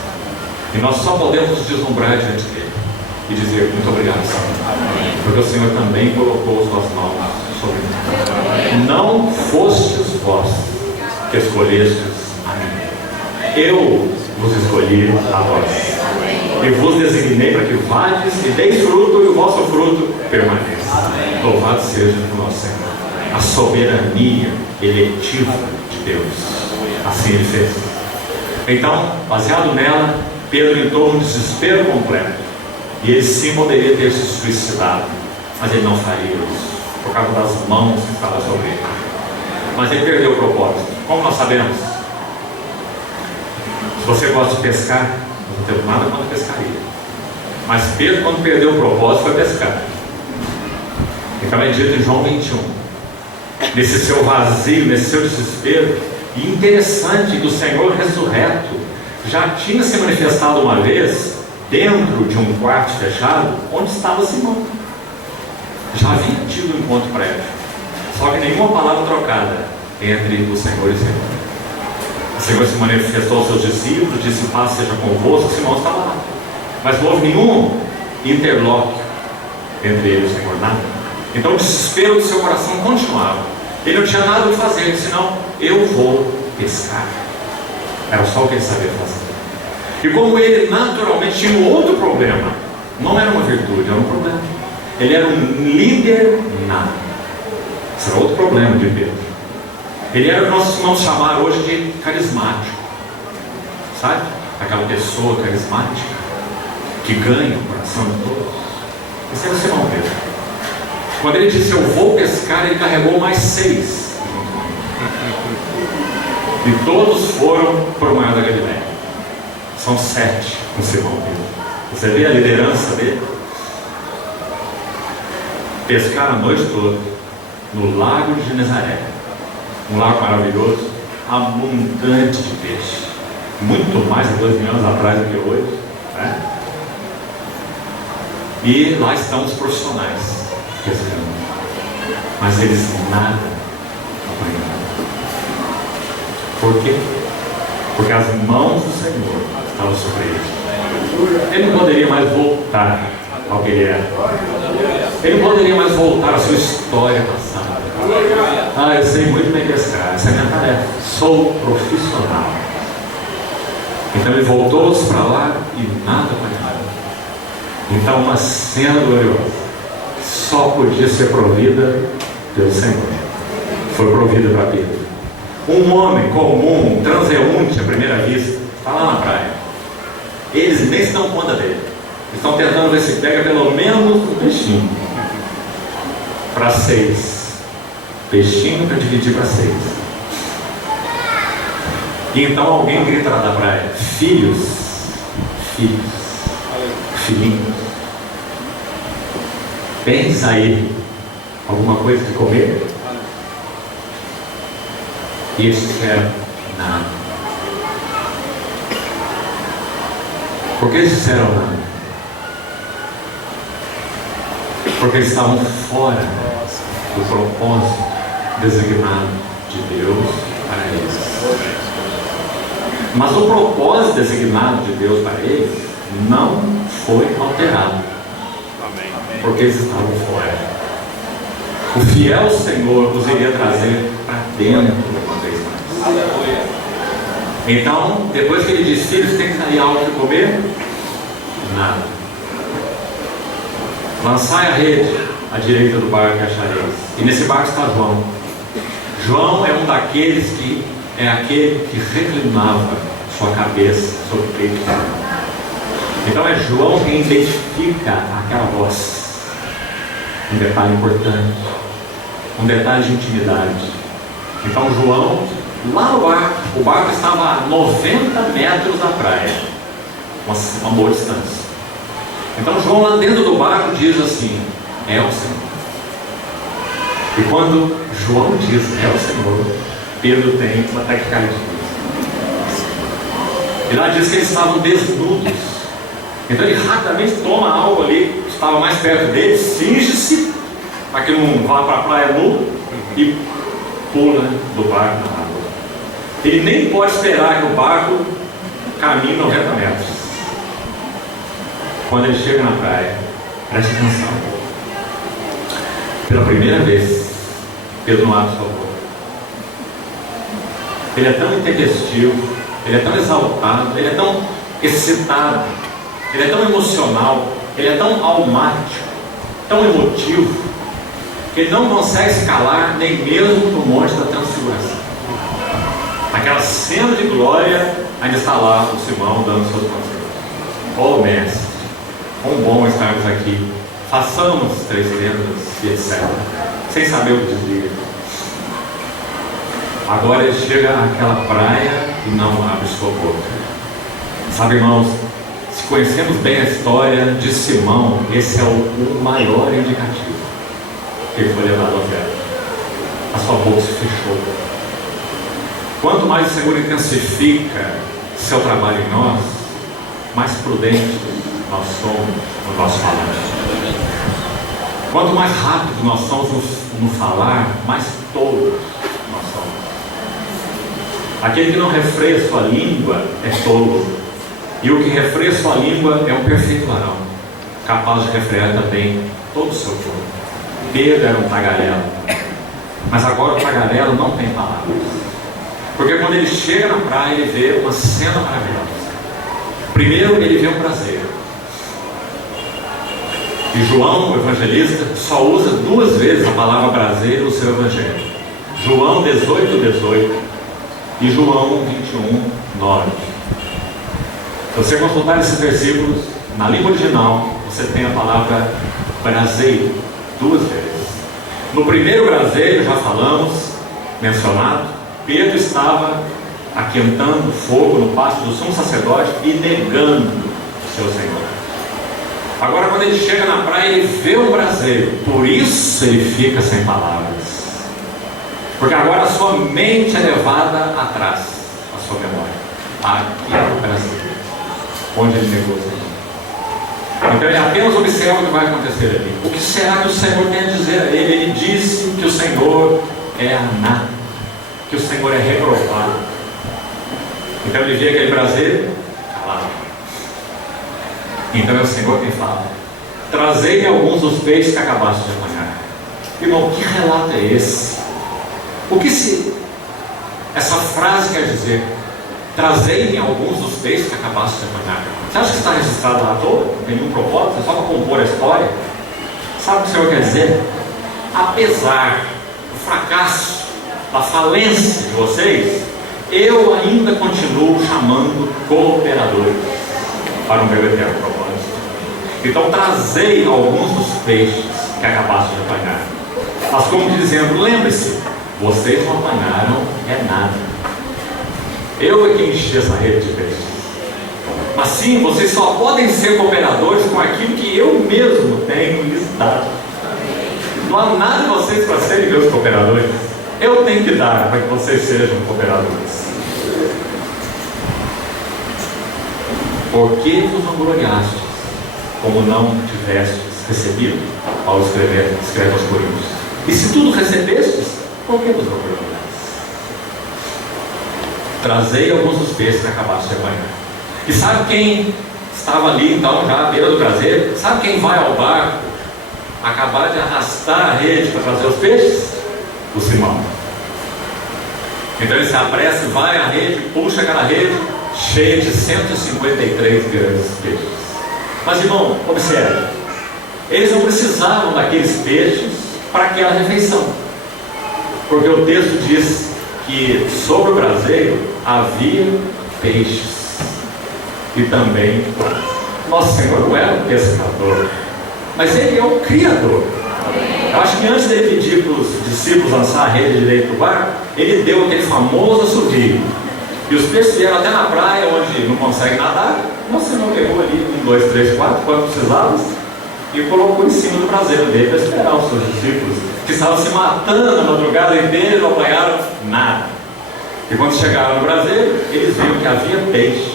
E nós só podemos nos deslumbrar diante dele e dizer: muito obrigado, Senhor, porque o Senhor também colocou suas mãos sobre mim. Não fostes vós que escolhestes a mim, eu vos escolhi a vós, e vos designei para que vades e deis fruto, e o vosso fruto permaneça. Louvado seja o nosso Senhor. A soberania eletiva de Deus, assim ele fez. Então, baseado nela, Pedro entrou num desespero completo, e ele sim poderia ter se suicidado, mas ele não faria isso, por causa das mãos que estavam sobre ele. Mas ele perdeu o propósito. Como nós sabemos? Se você gosta de pescar, não tenho nada contra pescaria, mas Pedro, quando perdeu o propósito, foi pescar. Então é dito em João 21, nesse seu vazio, nesse seu desespero. E interessante que o Senhor ressurreto já tinha se manifestado uma vez dentro de um quarto fechado onde estava Simão. Já havia tido um encontro prévio, só que nenhuma palavra trocada entre o Senhor e Simão. O Senhor se manifestou aos seus discípulos, disse: paz seja convosco. Simão estava lá, mas não houve nenhum interlóquio entre ele e o Senhor, nada. Então o desespero do seu coração continuava. Ele não tinha nada a fazer, senão: eu vou pescar. Era só o que ele sabia fazer. E como ele naturalmente tinha um outro problema, não era uma virtude, era um problema. Ele era um líder nato. Esse era outro problema de Pedro. Ele era o que nós costumamos chamar hoje de carismático. Sabe? Aquela pessoa carismática que ganha o coração de todos. Esse era o Simão Pedro. Quando ele disse: eu vou pescar, ele carregou mais 6. E todos foram para o mar da Galileia. São 7 com Simão Pedro. Você vê a liderança dele? Pescar a noite toda no lago de Genezaré, um lago maravilhoso, abundante de peixe, muito mais de 2 mil anos atrás do que hoje, né? E lá estão os profissionais pescando, mas eles nada apanharam. Por quê? Porque as mãos do Senhor estavam sobre ele. Ele não poderia mais voltar ao que ele era. Ele não poderia mais voltar à sua história passada. Ah, eu sei muito bem pescar, essa é a minha tarefa, sou profissional. Então ele voltou-se para lá e nada apanhava. Então uma cena gloriosa só podia ser provida pelo Senhor. foi provida para Pedro. Um homem comum, um transeunte à primeira vista, está lá na praia. Eles nem se dão conta dele. Eles estão tentando ver se pega pelo menos um peixinho. Para 6. Peixinho para dividir para 6. E então alguém grita lá da praia: filhos, filhinhos, tens aí alguma coisa de comer? E eles disseram: nada. Por que eles disseram nada? Porque eles estavam fora do propósito designado de Deus para eles. Mas o propósito designado de Deus para eles não foi alterado. Porque eles estavam fora. O fiel Senhor os iria trazer para dentro uma vez mais. Então, depois que ele disse: filhos, tem que sair algo de comer? Nada. Lançai a rede à direita do barco e achareis. E nesse barco está João. João é um daqueles que é aquele que reclinava sua cabeça sobre o peito. Então é João quem identifica aquela voz. Um detalhe importante, um detalhe de intimidade. Então João, lá no barco, o barco estava a 90 metros da praia, uma boa distância. Então João, lá dentro do barco, diz assim: é o Senhor. E quando João diz é o Senhor, Pedro tem uma taquicardia. E lá diz que eles estavam desnudos. Então ele rapidamente toma algo ali que estava mais perto dele, cinge-se para que não vá para a praia nu e pula do barco na água. Ele nem pode esperar que o barco caminhe 90 metros. Quando ele chega na praia, preste atenção. Pela primeira vez, Pedro não abre sua boca. Ele é tão intempestivo, ele é tão exaltado, ele é tão excitado, ele é tão emocional, ele é tão almático, tão emotivo, que ele não consegue se calar nem mesmo no Monte da Transfiguração. Aquela cena de glória, ainda está lá o Simão dando seus conselhos. Ó mestre, quão bom estarmos aqui, façamos 3 tendas e etc. Sem saber o que dizer. Agora ele chega àquela praia e não abre sua boca. Sabe, irmãos, se conhecemos bem a história de Simão, esse é o maior indicativo que ele foi levado ao céu. A sua boca se fechou. Quanto mais o Senhor intensifica seu trabalho em nós, mais prudentes nós somos no nosso falar. Quanto mais rápido nós somos no falar, mais tolos nós somos. Aquele que não refreia sua língua é tolo, e o que refreia sua língua é um perfeito varão, capaz de refrear também todo o seu corpo. Pedro era um tagarelo, mas agora o tagarelo não tem palavras, porque quando ele chega na praia, ele vê uma cena maravilhosa. Primeiro, ele vê um prazer. E João, o evangelista, só usa 2 vezes a palavra prazer no seu evangelho. João 18:18 e João 21:9. Se você consultar esses versículos, na língua original, você tem a palavra braseiro 2 vezes. No primeiro braseiro, já falamos, mencionado, Pedro estava aquentando fogo no pátio do sumo sacerdote e negando seu Senhor. Agora, quando ele chega na praia, ele vê um braseiro, por isso ele fica sem palavras, porque agora a sua mente é levada atrás, a sua memória. Aqui é o braseiro, onde ele negou o Senhor. Então ele apenas observa o que vai acontecer ali. O que será que o Senhor tem a dizer a ele? Ele disse que o Senhor é anátema, que o Senhor é reprovado. Então ele vê aquele braseiro calado. Então é o Senhor quem fala: trazei-me alguns dos peixes que acabaste de apanhar. Irmão, que relato é esse? O que essa frase quer dizer? Trazei-me alguns dos peixes que acabaste de apanhar. Você acha que está registrado lá à toa? Não tem nenhum propósito? É só para compor a história? Sabe o que o Senhor quer dizer? Apesar do fracasso da falência de vocês, eu ainda continuo chamando cooperadores para um meu eterno propósito. Então trazei alguns dos peixes que acabaste de apanhar, mas como dizendo, lembre-se, vocês não apanharam nada. Eu é que enchi essa rede de peixes. Mas sim, vocês só podem ser cooperadores com aquilo que eu mesmo tenho lhes dado. Não há nada de vocês para serem meus cooperadores. Eu tenho que dar para que vocês sejam cooperadores. Por que vos vangloriastes, como não tivestes recebido? Paulo escreve aos Coríntios. E se tudo recebestes, por que vos vangloriastes? Trazei alguns dos peixes que acabaste de apanhar. E sabe quem estava ali então já à beira do braseiro? Sabe quem vai ao barco acabar de arrastar a rede para trazer os peixes? O Simão. Então ele se apressa e vai à rede, puxa aquela rede cheia de 153 grandes peixes. Mas irmão, observe, eles não precisavam daqueles peixes para aquela refeição, porque o texto diz que sobre o braseiro havia peixes. E também nosso Senhor não era um pescador, mas Ele é o Criador. Eu acho que antes de Ele pedir para os discípulos lançar a rede direito do barco, Ele deu aquele famoso assovio. E os peixes vieram até na praia, onde não consegue nadar. Nosso Senhor pegou ali 1, 2, 3, 4, quanto precisava, e colocou em cima do braseiro dele para esperar os seus discípulos, que estavam se matando a madrugada inteira e não apanharam nada. E quando chegaram no braseiro, eles viram que havia peixe.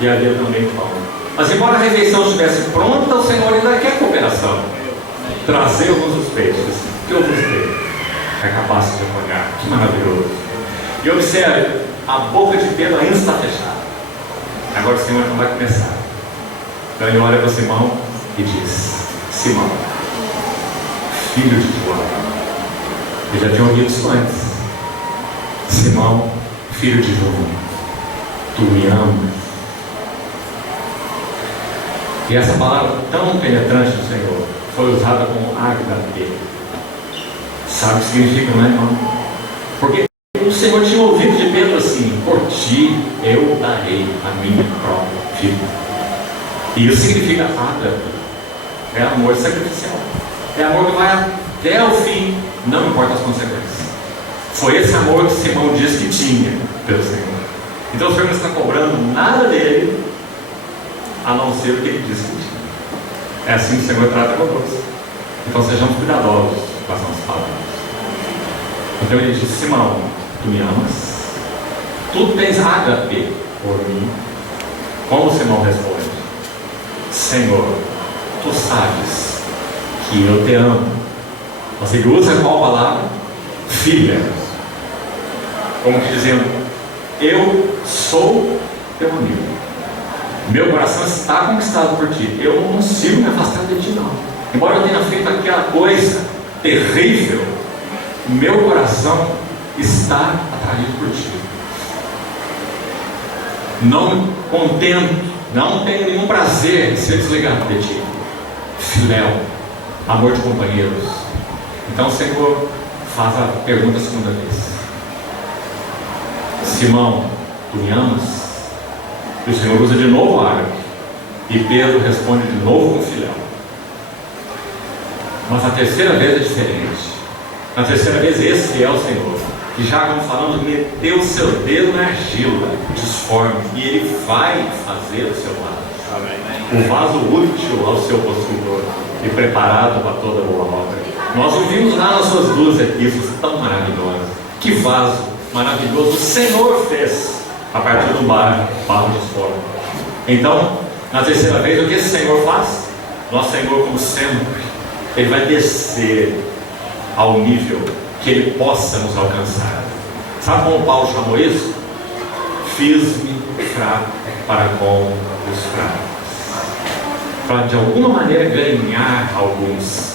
E havia também pão. Mas embora a refeição estivesse pronta, o Senhor ainda quer cooperação. Trazer alguns dos peixes que eu vos dei, é capaz de apagar. Que maravilhoso. E observe, a boca de Pedro ainda está fechada. Agora o Senhor não vai começar. Então ele olha para Simão e diz: Simão, filho de João. Ele já tinha ouvido isso antes. Simão, filho de João, tu me amas? E essa palavra tão penetrante do Senhor foi usada como ágape. Sabe o que significa, não é, irmão? Porque o Senhor tinha ouvido de Pedro assim: por ti eu darei a minha própria vida. E isso significa ágape. É amor sacrificial. É amor que vai até o fim, não importa as consequências. Foi esse amor que Simão disse que tinha pelo Senhor. Então o Senhor não está cobrando nada dele, a não ser o que ele disse que tinha. É assim que o Senhor trata conosco. Então sejamos cuidadosos com as nossas palavras. Então ele disse: Simão, tu me amas? Tu tens ágape por mim? Como Simão responde: Senhor, tu sabes que eu te amo. Você usa qual palavra? Filha. Como que dizendo: eu sou teu amigo. Meu coração está conquistado por ti. Eu não consigo me afastar de ti, não. Embora eu tenha feito aquela coisa terrível, meu coração está atraído por ti. Não me contento, não tenho nenhum prazer em ser desligado de ti. Filéu, amor de companheiros. Então o Senhor faz a pergunta a segunda vez: Simão, tu me amas? E o Senhor usa de novo a ágape. E Pedro responde de novo com filéu. Mas a terceira vez é diferente. Na terceira vez esse é o Senhor, que já, como falamos, meteu o seu dedo na argila disforme, e Ele vai fazer o seu vaso. Amém. O vaso útil ao seu possuidor e preparado para toda boa obra. Nós ouvimos lá nas suas duas epístolas tão maravilhosas. Que vaso maravilhoso o Senhor fez a partir do barro disforme. Então, na terceira vez, o que esse Senhor faz? Nosso Senhor, como sempre, Ele vai descer ao nível que Ele possa nos alcançar. Sabe como Paulo chamou isso? Fiz-me fraco para com os fracos, para de alguma maneira ganhar alguns.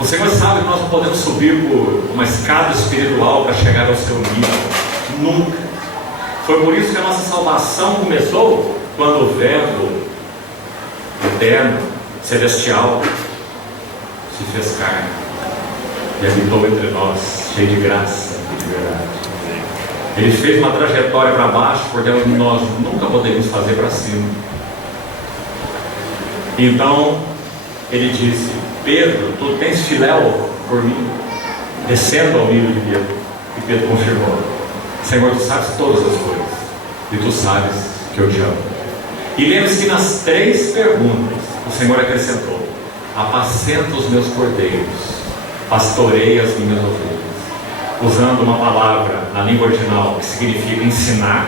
O Senhor sabe que nós não podemos subir por uma escada espiritual para chegar ao seu nível. Nunca. Foi por isso que a nossa salvação começou quando o Verbo eterno, celestial, se fez carne. e habitou entre nós, cheio de graça e de verdade. Ele fez uma trajetória para baixo, porque nós nunca poderíamos fazer para cima. Então, ele disse: Pedro, tu tens filéu por mim? Descendo ao nível de Pedro. E Pedro confirmou: Senhor, tu sabes todas as coisas, e tu sabes que eu te amo. E lembre-se que nas 3 perguntas, o Senhor acrescentou: apacenta os meus cordeiros, pastorei as minhas ovelhas. Usando uma palavra na língua original que significa ensinar,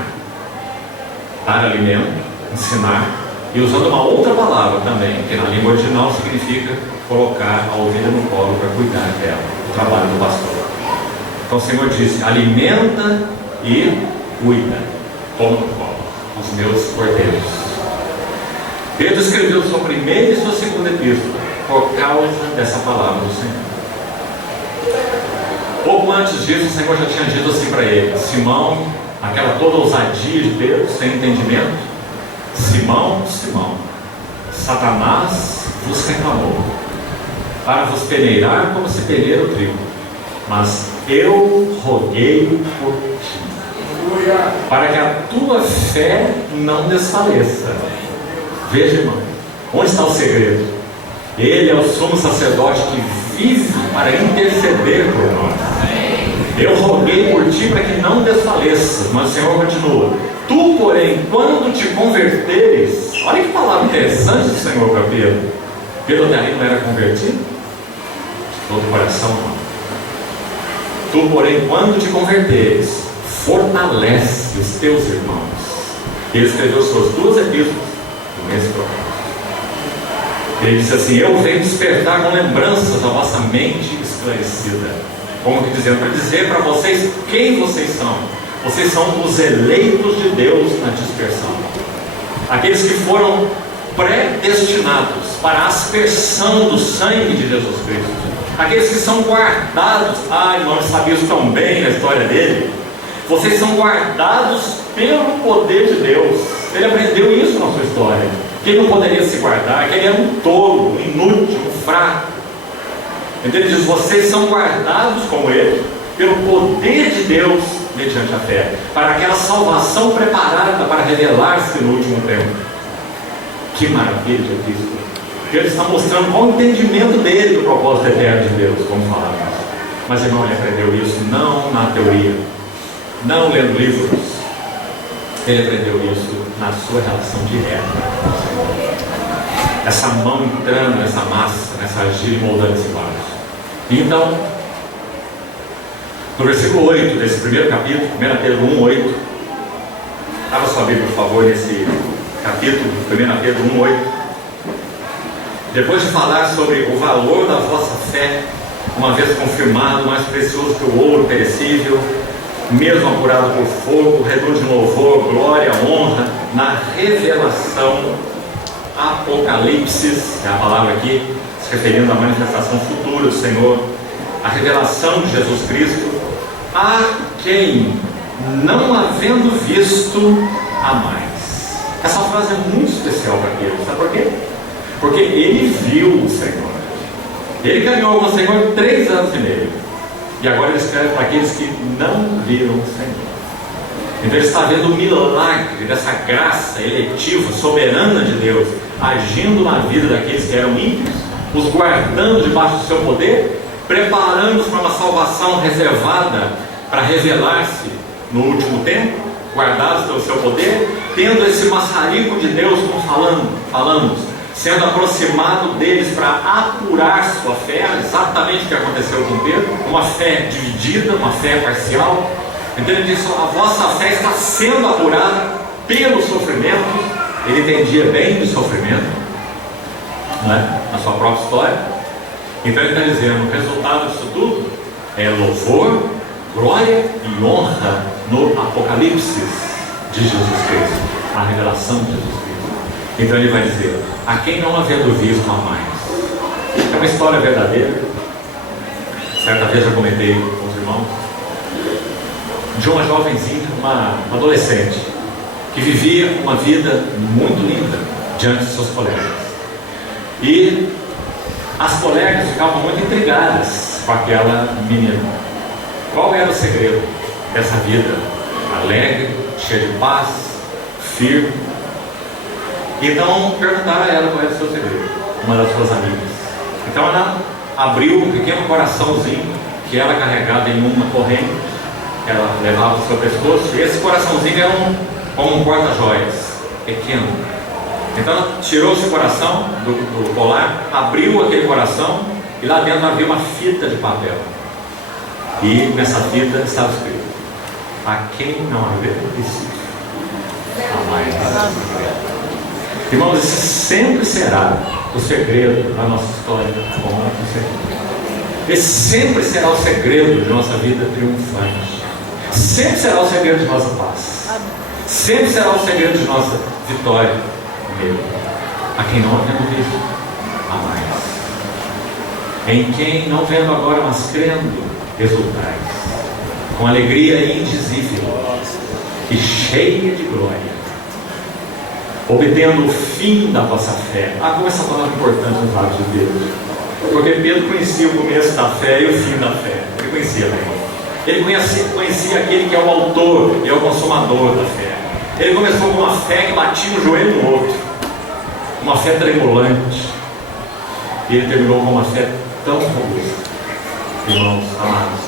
dar alimento, ensinar, e usando uma outra palavra também, que na língua original significa colocar a ovelha no colo para cuidar dela, o trabalho do pastor. Então o Senhor disse: alimenta e cuida, toma no colo os meus cordeiros. Pedro escreveu sua primeira e sua segunda epístola por causa dessa palavra do Senhor. Pouco antes disso, o Senhor já tinha dito assim para ele: Simão, aquela toda ousadia de Pedro, sem entendimento: Simão, Simão, Satanás vos reclamou para vos peneirar como se peneira o trigo, mas eu roguei por ti, para que a tua fé não desfaleça. Veja, irmão, onde está o segredo? Ele é o sumo sacerdote que vive para interceder por nós. Eu roguei por ti para que não desfaleças. Mas o Senhor continua: tu, porém, quando te converteres... Olha que palavra interessante do Senhor para Pedro. Pedro até aí não era convertido? Todo coração não. Tu, porém, quando te converteres, fortalece os teus irmãos. Ele escreveu suas 2 epístolas nesse propósito. Ele disse assim: eu venho despertar com lembranças a vossa mente esclarecida. Como que dizendo, para dizer para vocês quem vocês são. Vocês são os eleitos de Deus na dispersão, aqueles que foram predestinados para a aspersão do sangue de Jesus Cristo, aqueles que são guardados. Irmão, sabia isso tão bem na história dele. Vocês são guardados pelo poder de Deus. Ele aprendeu isso na sua história, que ele não poderia se guardar, que ele era um tolo, um inútil, um fraco. Então ele diz: vocês são guardados como ele, pelo poder de Deus, mediante a fé, para aquela salvação preparada para revelar-se no último tempo. Que maravilha isso! Ele está mostrando qual o entendimento dele do propósito eterno de Deus, como falamos. Mas irmão, ele aprendeu isso não na teoria, não lendo livros. Ele aprendeu isso na sua relação direta. Essa mão entrando nessa massa, nessa argila e moldando esse vaso. Então, no versículo 8 desse primeiro capítulo, 1 Pedro 1:8, abra sua Bíblia, por favor, nesse capítulo, 1 Pedro 1:8. Depois de falar sobre o valor da vossa fé, uma vez confirmado, mais precioso que o ouro perecível, mesmo apurado por fogo, reduz de louvor, glória, honra, na revelação, Apocalipse, é a palavra aqui, se referindo à manifestação futura do Senhor, a revelação de Jesus Cristo, a quem, não havendo visto, há mais. Essa frase é muito especial para Pedro, sabe por quê? Porque ele viu o Senhor, ele caminhou com o Senhor 3 anos e meio, e agora ele escreve para aqueles que não viram o Senhor. Então ele está vendo o milagre dessa graça eletiva, soberana de Deus, agindo na vida daqueles que eram ímpios, os guardando debaixo do seu poder, preparando-os para uma salvação reservada para revelar-se no último tempo, guardados pelo seu poder, tendo esse maçarico de Deus, como falamos, sendo aproximado deles para apurar sua fé, exatamente o que aconteceu com Pedro, uma fé dividida, uma fé parcial. Então ele disse: a vossa fé está sendo apurada pelo sofrimento. Ele entendia bem do sofrimento, não é? Na sua própria história. Então ele está dizendo: o resultado disso tudo é louvor, glória e honra no Apocalipse de Jesus Cristo, a revelação de Jesus Cristo. Então ele vai dizer: a quem não havendo visto, há mais. É uma história verdadeira. Certa vez eu comentei com os irmãos de uma jovenzinha, uma adolescente, que vivia uma vida muito linda diante de seus colegas. E As colegas ficavam muito intrigadas com aquela menina. Qual era o segredo dessa vida alegre, cheia de paz, firme? Então perguntaram a ela qual era o seu segredo, uma das suas amigas. Então ela abriu um pequeno coraçãozinho que ela carregava em uma corrente, que ela levava no seu pescoço, e esse coraçãozinho era como um porta-joias pequeno. Então ela tirou esse coração do colar, abriu aquele coração, e lá dentro havia uma fita de papel. E nessa fita estava escrito: a quem não haver princípio, a mais. Irmãos, esse sempre será o segredo da nossa história com o Senhor. Esse sempre será o segredo de nossa vida triunfante. Sempre será o segredo de nossa paz. Sempre será o segredo de nossa vitória nele. A quem não havendo visto, a mais. Em quem não vendo agora, mas crendo, exultais, com alegria indizível e cheia de glória, obtendo o fim da vossa fé. Como essa palavra é importante nos lábios de Pedro, porque Pedro conhecia o começo da fé e o fim da fé. Ele conhecia, né? Ele conhecia aquele que é o autor e é o consumador da fé. Ele começou com uma fé que batia um joelho no outro, uma fé tremulante, e ele terminou com uma fé tão robusta, irmãos amados,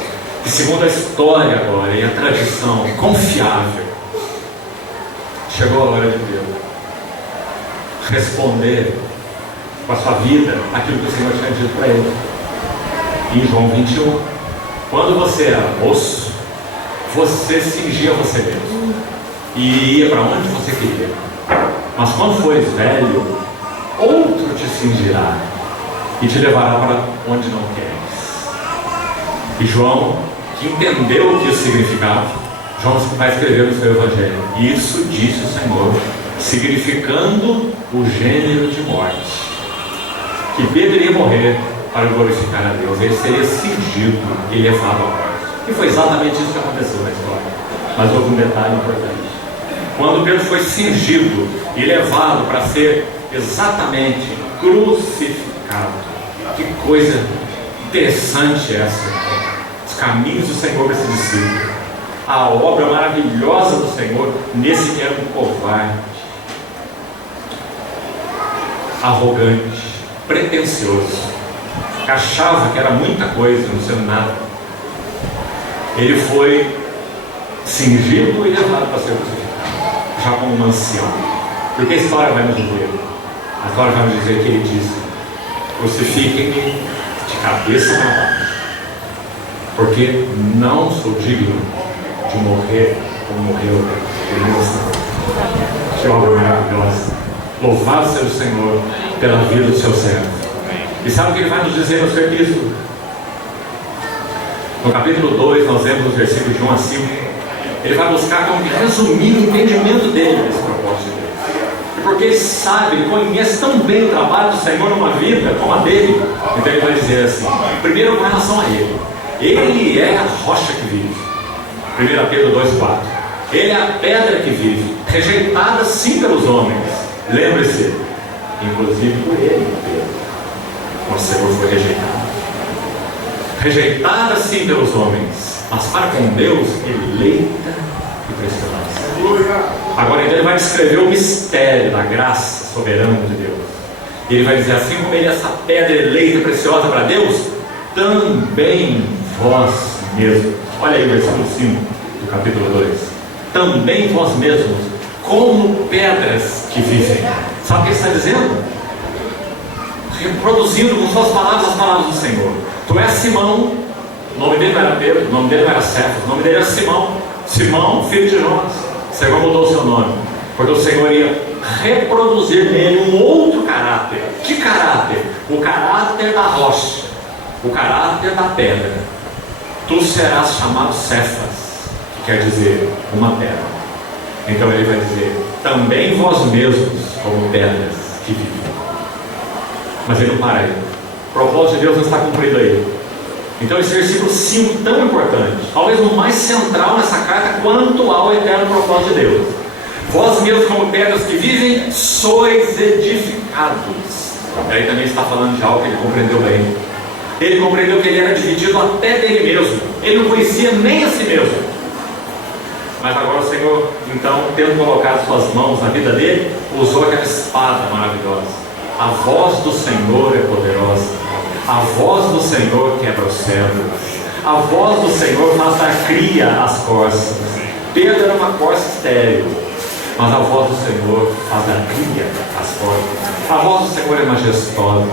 que segundo a história agora e a tradição confiável, chegou a hora de Deus responder com a sua vida aquilo que o Senhor tinha dito para ele. Em João 21, quando você era moço, você cingia você mesmo e ia para onde você queria. Mas quando fores velho, outro te cingirá e te levará para onde não queres. E João, que entendeu o que isso significava, João vai escrever no seu Evangelho: isso disse o Senhor, significando o gênero de morte, que Pedro iria morrer para glorificar a Deus. Ele seria cingido e levado à morte. E foi exatamente isso que aconteceu na história. Mas houve um detalhe importante. Quando Pedro foi cingido e levado para ser exatamente crucificado, que coisa interessante essa. Os caminhos do Senhor para esse discípulo, a obra maravilhosa do Senhor nesse que era um covarde, arrogante, pretensioso, que achava que era muita coisa, não sendo nada. Ele foi cingido e levado para ser crucificado, já como um ancião. Porque a história vai nos dizer, a história vai nos dizer que ele disse: crucifiquem-me de cabeça para baixo, porque não sou digno de morrer como morreu ele mostrou. Que obra maravilhosa! Louvado seja o Senhor pela vida do seu servo. E sabe o que ele vai nos dizer no seu epístolo? No capítulo 2, nós vemos os versículos de 1 a 5. Ele vai buscar como que resumir o entendimento dele desse propósito de Deus. E porque ele sabe, ele conhece tão bem o trabalho do Senhor numa vida como a dele, então ele vai dizer assim: primeiro, com relação a ele, ele é a rocha que vive. 1 Pedro 2,4. Ele é a pedra que vive, rejeitada sim pelos homens. Lembre-se, inclusive por ele, Pedro, o Senhor foi rejeitado. Rejeitada sim pelos homens, mas para com Deus, eleita e preciosa. Agora então ele vai descrever o mistério da graça soberana de Deus. E ele vai dizer: assim como ele é essa pedra eleita e preciosa para Deus, também vós mesmos. Olha aí o versículo 5 do capítulo 2. Também vós mesmos, como pedras que vivem. Sabe o que ele está dizendo? Reproduzindo com suas palavras as palavras do Senhor. Tu és Simão, o nome dele não era Pedro, o nome dele não era Cefas, o nome dele era Simão. Simão, filho de Jonas. O Senhor mudou o seu nome, porque o Senhor ia reproduzir nele um outro caráter. Que caráter? O caráter da rocha, o caráter da pedra. Tu serás chamado Cefas, que quer dizer uma pedra. Então ele vai dizer: também vós mesmos, como pedras que vivem. Mas ele não para aí. O propósito de Deus não está cumprido aí. Então esse versículo 5 tão importante, talvez o mais central nessa carta quanto ao eterno propósito de Deus. Vós mesmos, como pedras que vivem, sois edificados. E aí também está falando de algo que ele compreendeu bem. Ele compreendeu que ele era dividido até dele mesmo. Ele não conhecia nem a si mesmo. Mas agora o Senhor, então, tendo colocado suas mãos na vida dele, usou aquela espada maravilhosa. A voz do Senhor é poderosa. A voz do Senhor quebra os cedros. A voz do Senhor faz dar cria às corças. Pedro era uma corça estéril, mas a voz do Senhor faz dar cria às corças. A voz do Senhor é majestosa.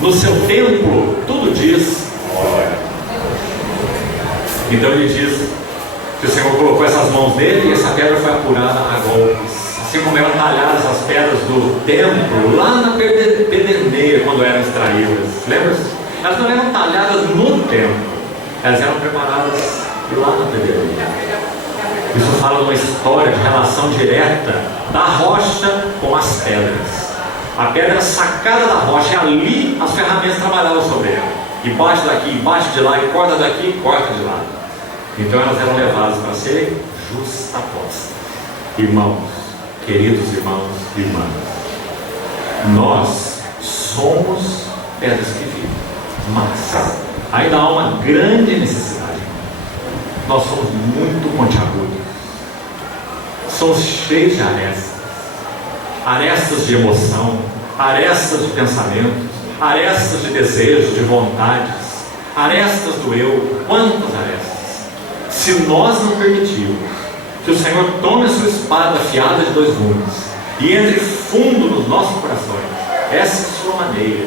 No seu templo, tudo diz ora. Então ele diz que o Senhor colocou essas mãos dele e essa pedra foi apurada a golpes. Assim como eram talhadas as pedras do templo, lá na pederneira, quando eram extraídas. Lembra-se? Elas não eram talhadas no templo, elas eram preparadas lá na pederneira. Isso fala de uma história de relação direta da rocha com as pedras. A pedra sacada da rocha, e ali as ferramentas trabalhavam sobre ela. E bate daqui, bate de lá, e corta daqui, e corta de lá. Então elas eram levadas para serem justapostas. Irmãos, queridos irmãos e irmãs, nós somos pedras que vivem, mas ainda há uma grande necessidade. Nós somos muito pontiagudos, somos cheios de arestas de emoção, arestas de pensamentos, arestas de desejos, de vontades, arestas do eu. Quantas arestas? Se nós não permitirmos que o Senhor tome a sua espada afiada de dois gumes e entre fundo nos nossos corações, essa é a sua maneira.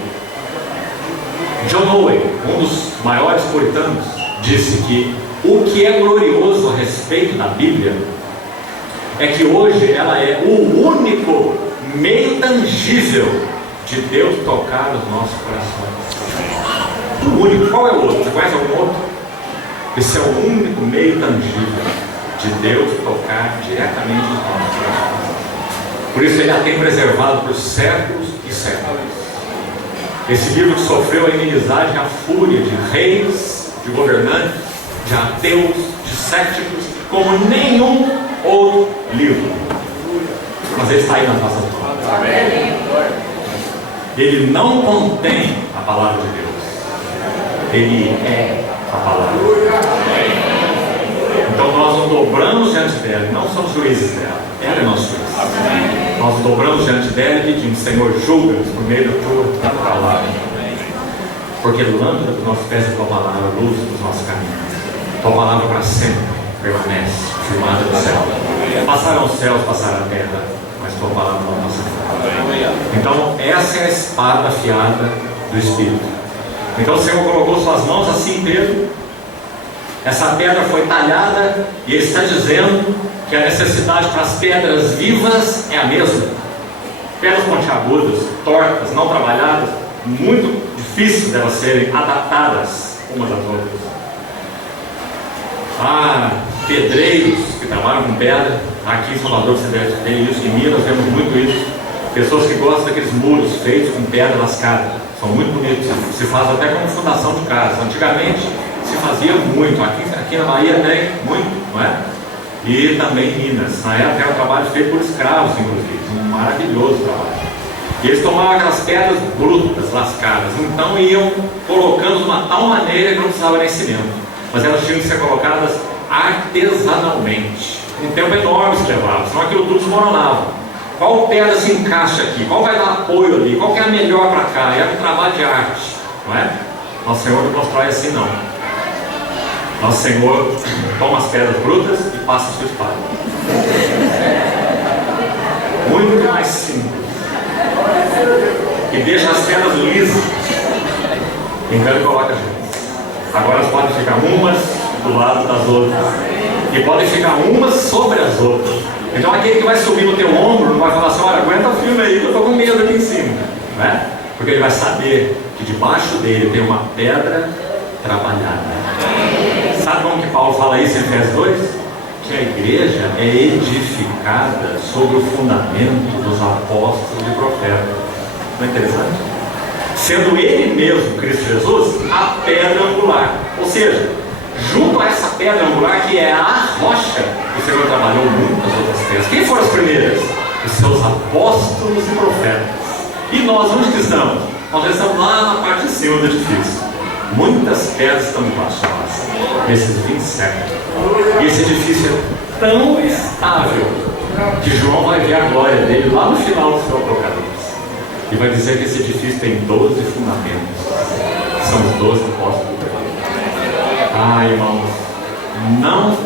John Owen, um dos maiores puritanos, disse que o que é glorioso a respeito da Bíblia é que hoje ela é o único meio tangível de Deus tocar os nossos corações. O único. Qual é o outro? Você conhece algum outro? Esse é o único meio tangível de Deus tocar diretamente os nossos corações. Por isso ele a tem preservado por séculos e séculos. Esse livro que sofreu a inimizade e a fúria de reis, de governantes, de ateus, de céticos, como nenhum outro livro. Mas ele está aí nas nossas mãos. Ele não contém a palavra de Deus. Ele é a palavra. Então nós nos dobramos diante dela, não somos juízes dela, ela é nosso juiz. Nós nos dobramos diante dela e pedimos: Senhor, julga-nos por meio da tua palavra, porque lâmpada dos nossos pés é a tua palavra, luz dos nossos caminhos. Tua palavra para sempre permanece firmada no céu. Passarão os céus, passará a terra, mas tua palavra não passará. Então essa é a espada afiada do Espírito. Então o Senhor colocou suas mãos assim, Pedro. Essa pedra foi talhada e ele está dizendo que a necessidade para as pedras vivas é a mesma. Pedras pontiagudas, tortas, não trabalhadas, muito difícil delas serem adaptadas umas às outras. Pedreiros que trabalham com pedra. Aqui em Salvador você deve ter isso, em Minas vemos muito isso. Pessoas que gostam daqueles muros feitos com pedra lascada, são muito bonitos, se faz até como fundação de casa. Antigamente se fazia muito, aqui na Bahia tem muito, não é? E também em Minas. Na época era um trabalho feito por escravos, inclusive, um maravilhoso trabalho. E eles tomavam aquelas pedras brutas, lascadas, então iam colocando de uma tal maneira que não precisava nem cimento, mas elas tinham que ser colocadas artesanalmente. Um tempo enorme se levava, senão aquilo tudo desmoronava. Qual pedra se encaixa aqui? Qual vai dar apoio ali? Qual que é a melhor para cá? Era um trabalho de arte, não é? Nosso Senhor não constrói assim, não. Nosso Senhor toma as pedras brutas e passa a sua espada. Muito mais simples. E deixa as pedras lisas. Então ele coloca juntas. Agora elas podem ficar umas do lado das outras. E podem ficar umas sobre as outras. Então aquele que vai subir no teu ombro não vai falar assim: olha, aguenta firme aí que eu estou com medo aqui em cima, não é? Porque ele vai saber que debaixo dele tem uma pedra trabalhada. Sabe como que Paulo fala isso em Efésios 2? Que a igreja é edificada sobre o fundamento dos apóstolos e profetas. Não é interessante? Sendo ele mesmo, Cristo Jesus, a pedra angular. Ou seja, junto a essa pedra angular que é a rocha, o Senhor trabalhou muitas outras pedras. Quem foram as primeiras? Os seus apóstolos e profetas. E nós, onde que estamos? Nós estamos lá na parte de cima do edifício. Muitas pedras estão embaixo de nós, nesses 20 séculos. E esse edifício é tão estável que João vai ver a glória dele lá no final do seu Apocalipse. E vai dizer que esse edifício tem 12 fundamentos. São os 12 apóstolos. Irmãos, não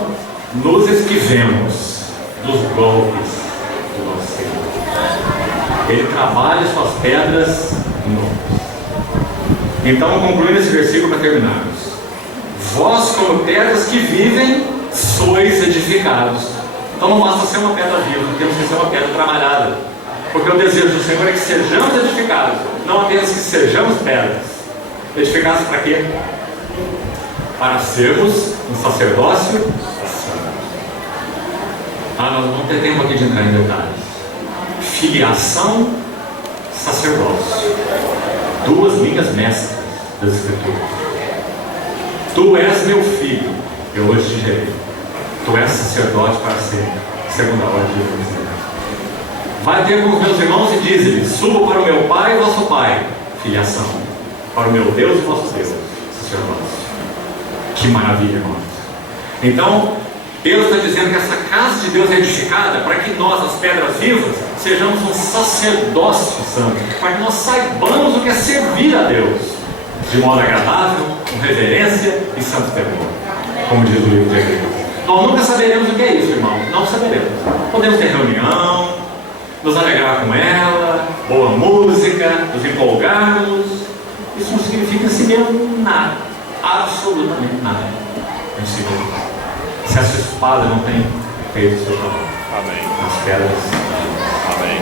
nos esquivemos dos golpes do nosso Senhor. Ele trabalha suas pedras novas. Então, concluindo esse versículo para terminarmos. Vós, como pedras que vivem, sois edificados. Então não basta ser uma pedra viva, temos que ser uma pedra trabalhada. Porque o desejo do Senhor é que sejamos edificados, não apenas que sejamos pedras. Edificados para quê? Para sermos um sacerdócio santo. Nós não vamos ter tempo aqui de entrar em detalhes. Filiação, sacerdócio. Duas linhas mestras das Escrituras. Tu és meu filho, eu hoje te gerei. Tu és sacerdote para sempre, segundo a ordem de Deus. Vai ter com os meus irmãos e diz-lhes: subo para o meu Pai e vosso Pai. Filiação. Para o meu Deus e vosso Deus. Sacerdócio. Que maravilha, irmãos. Então, Deus está dizendo que essa casa de Deus é edificada para que nós, as pedras vivas, sejamos um sacerdócio santo, para que nós saibamos o que é servir a Deus de modo agradável, com reverência e santo temor, como diz o livro de Hebreus. Nós nunca saberemos o que é isso, irmão. Não saberemos. Podemos ter reunião, nos alegrar com ela, boa música, nos empolgarmos. Isso não significa em si mesmo nada, absolutamente nada em si mesmo. Se essa espada não tem feito o seu trabalho. Amém. As pedras. Amém.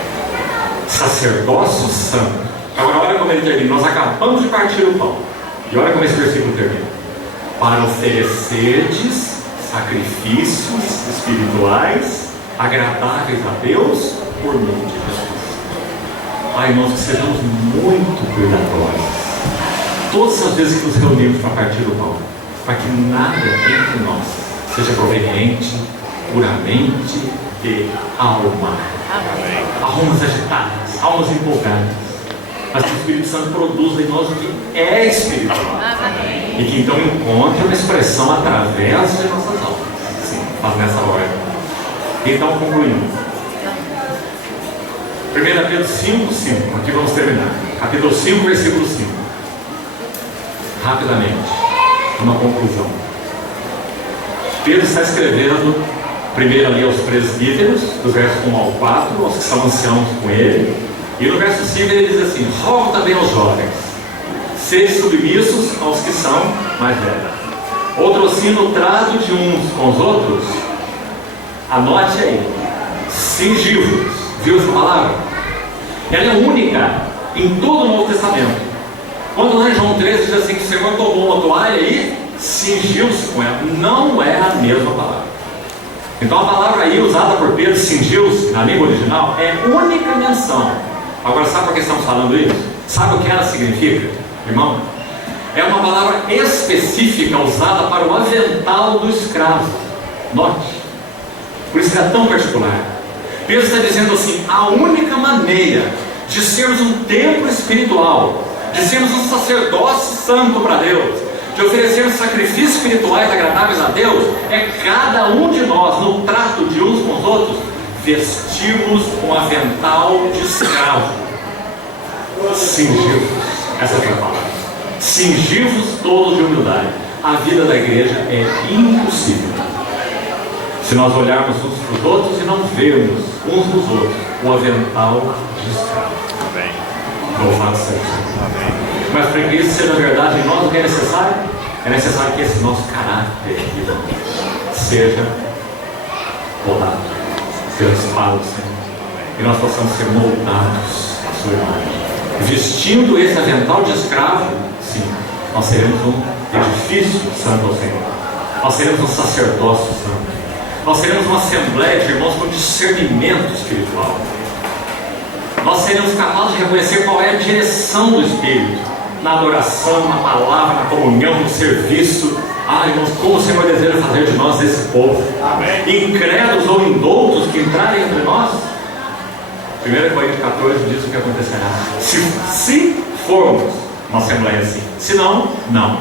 Sacerdócio santo. Agora olha como ele termina. Nós acabamos de partir o pão. E olha como esse versículo termina. Para oferecerdes sacrifícios espirituais agradáveis a Deus por meio de Jesus. Irmãos, que sejamos muito cuidadosos todas as vezes que nos reunimos para partir o pão, para que nada entre nós seja proveniente puramente de alma. Amém. Almas agitadas, almas empolgadas, mas que o Espírito Santo produz em nós o que é espiritual. Amém. E que então encontre uma expressão através de nossas almas. Sim, mas nessa ordem. Então, concluindo. 1 Pedro 5:5, aqui vamos terminar. Capítulo 5, versículo 5. Rapidamente, uma conclusão. Pedro está escrevendo primeiro ali aos presbíteros, dos versos 1 ao 4, aos que são anciãos com ele. E no verso 5 ele diz assim: rogo também aos jovens, sede submissos aos que são mais velhos. Outro assim, no trato de uns com os outros, anote aí, cingivos. Viu essa palavra? Ela é única em todo o Novo Testamento. Quando lá em João 13 diz assim que o Senhor tomou uma toalha e cingiu-se com ela, não é a mesma palavra. Então a palavra aí usada por Pedro, cingiu-se, na língua original, é única menção. Agora sabe por que estamos falando isso? Sabe o que ela significa, irmão? É uma palavra específica usada para o avental do escravo. Note. Por isso que é tão particular. Pedro está dizendo assim: a única maneira de sermos um templo espiritual, de sermos um sacerdócio santo para Deus, de oferecermos sacrifícios espirituais agradáveis a Deus, é cada um de nós, no trato de uns com os outros, vestirmos um avental de escravo. Cingivos, essa é a palavra. Cingivos todos de humildade. A vida da igreja é impossível se nós olharmos uns para os outros e não vermos uns nos outros o avental de escravo. Amém. Louvado seja. Amém. Mas para que isso seja verdade em nós, o que é necessário? É necessário que esse nosso caráter seja podado pela espada do Senhor, e nós possamos ser moldados à sua imagem. Vestindo esse avental de escravo, sim, nós seremos um edifício santo ao Senhor. Nós seremos um sacerdócio santo. Nós seremos uma assembleia de irmãos com discernimento espiritual. Nós seremos capazes de reconhecer qual é a direção do Espírito na adoração, na palavra, na comunhão, no serviço. Irmãos, como o Senhor deseja fazer de nós esse povo. Amém. Incrédulos ou indoutos que entrarem entre nós. 1 Coríntios 14 diz o que acontecerá. Se formos uma assembleia assim. Se não, não.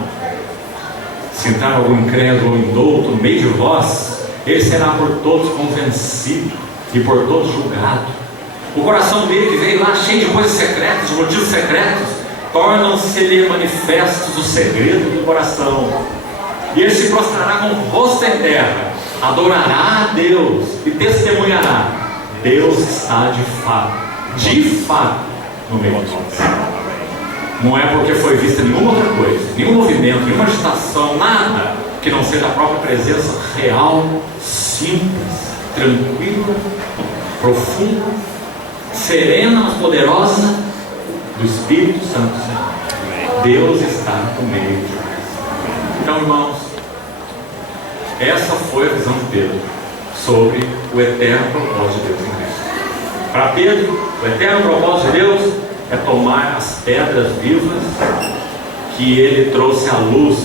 Se entrar algum incrédulo ou indouto no meio de vós, ele será por todos convencido e por todos julgado. O coração dele, que veio lá cheio de coisas secretas, de motivos secretos, tornam-se-lhe manifestos os segredos do coração. E ele se prostrará com o rosto em terra, adorará a Deus e testemunhará: Deus está de fato, no meio de nós. Não é porque foi vista nenhuma outra coisa, nenhum movimento, nenhuma agitação, nada que não seja a própria presença real, simples, tranquila, profunda, serena, mas poderosa do Espírito Santo. Deus está no meio de nós. Então, irmãos, essa foi a visão de Pedro sobre o eterno propósito de Deus em Cristo. Para Pedro, o eterno propósito de Deus é tomar as pedras vivas que ele trouxe à luz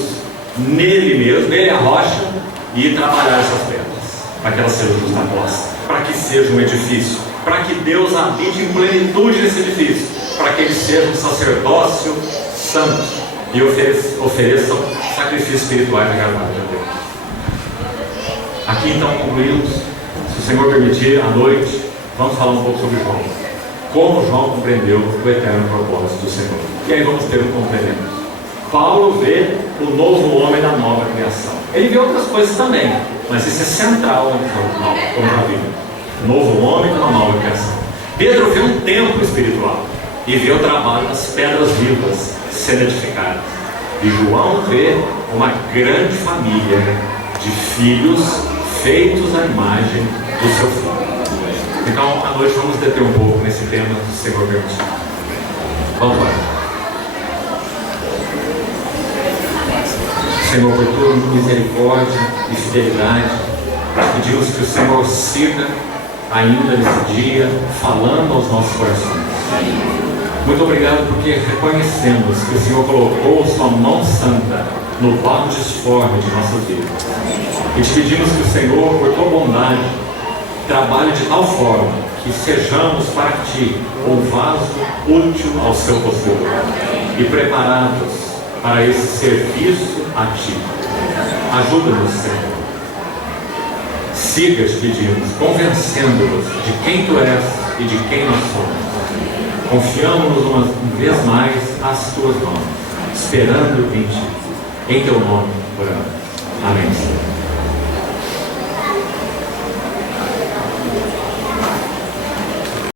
nele mesmo, nele a rocha, e trabalhar essas pedras para que elas sejam justapostas, para que seja um edifício, para que Deus habite em plenitude nesse edifício, para que ele seja um sacerdócio santo e ofereçam sacrifícios espirituais agradados a Deus. Aqui então concluímos. Se o Senhor permitir, à noite vamos falar um pouco sobre João, como João compreendeu o eterno propósito do Senhor. E aí vamos ter um complemento. Paulo vê o novo homem da nova criação. Ele vê outras coisas também, mas isso é central na visão, como já vimos. O novo homem da nova criação. Pedro vê um templo espiritual e vê o trabalho das pedras vivas sendo edificadas. E João vê uma grande família de filhos feitos à imagem do seu filho. Então, à noite vamos deter um pouco nesse tema do Senhor permitir. Vamos lá. Senhor, por tua misericórdia e fidelidade, pedimos que o Senhor siga ainda nesse dia, falando aos nossos corações. Muito obrigado porque reconhecemos que o Senhor colocou sua mão santa no vaso disforme de nossas vidas. E te pedimos que o Senhor, por tua bondade, trabalhe de tal forma que sejamos para ti um vaso útil ao seu possuor e preparados para esse serviço a ti. Ajuda-nos, Senhor. Siga, te pedimos, convencendo-nos de quem tu és e de quem nós somos. Confiamos-nos uma vez mais às tuas mãos, esperando em ti. Em teu nome oramos. Amém, Senhor.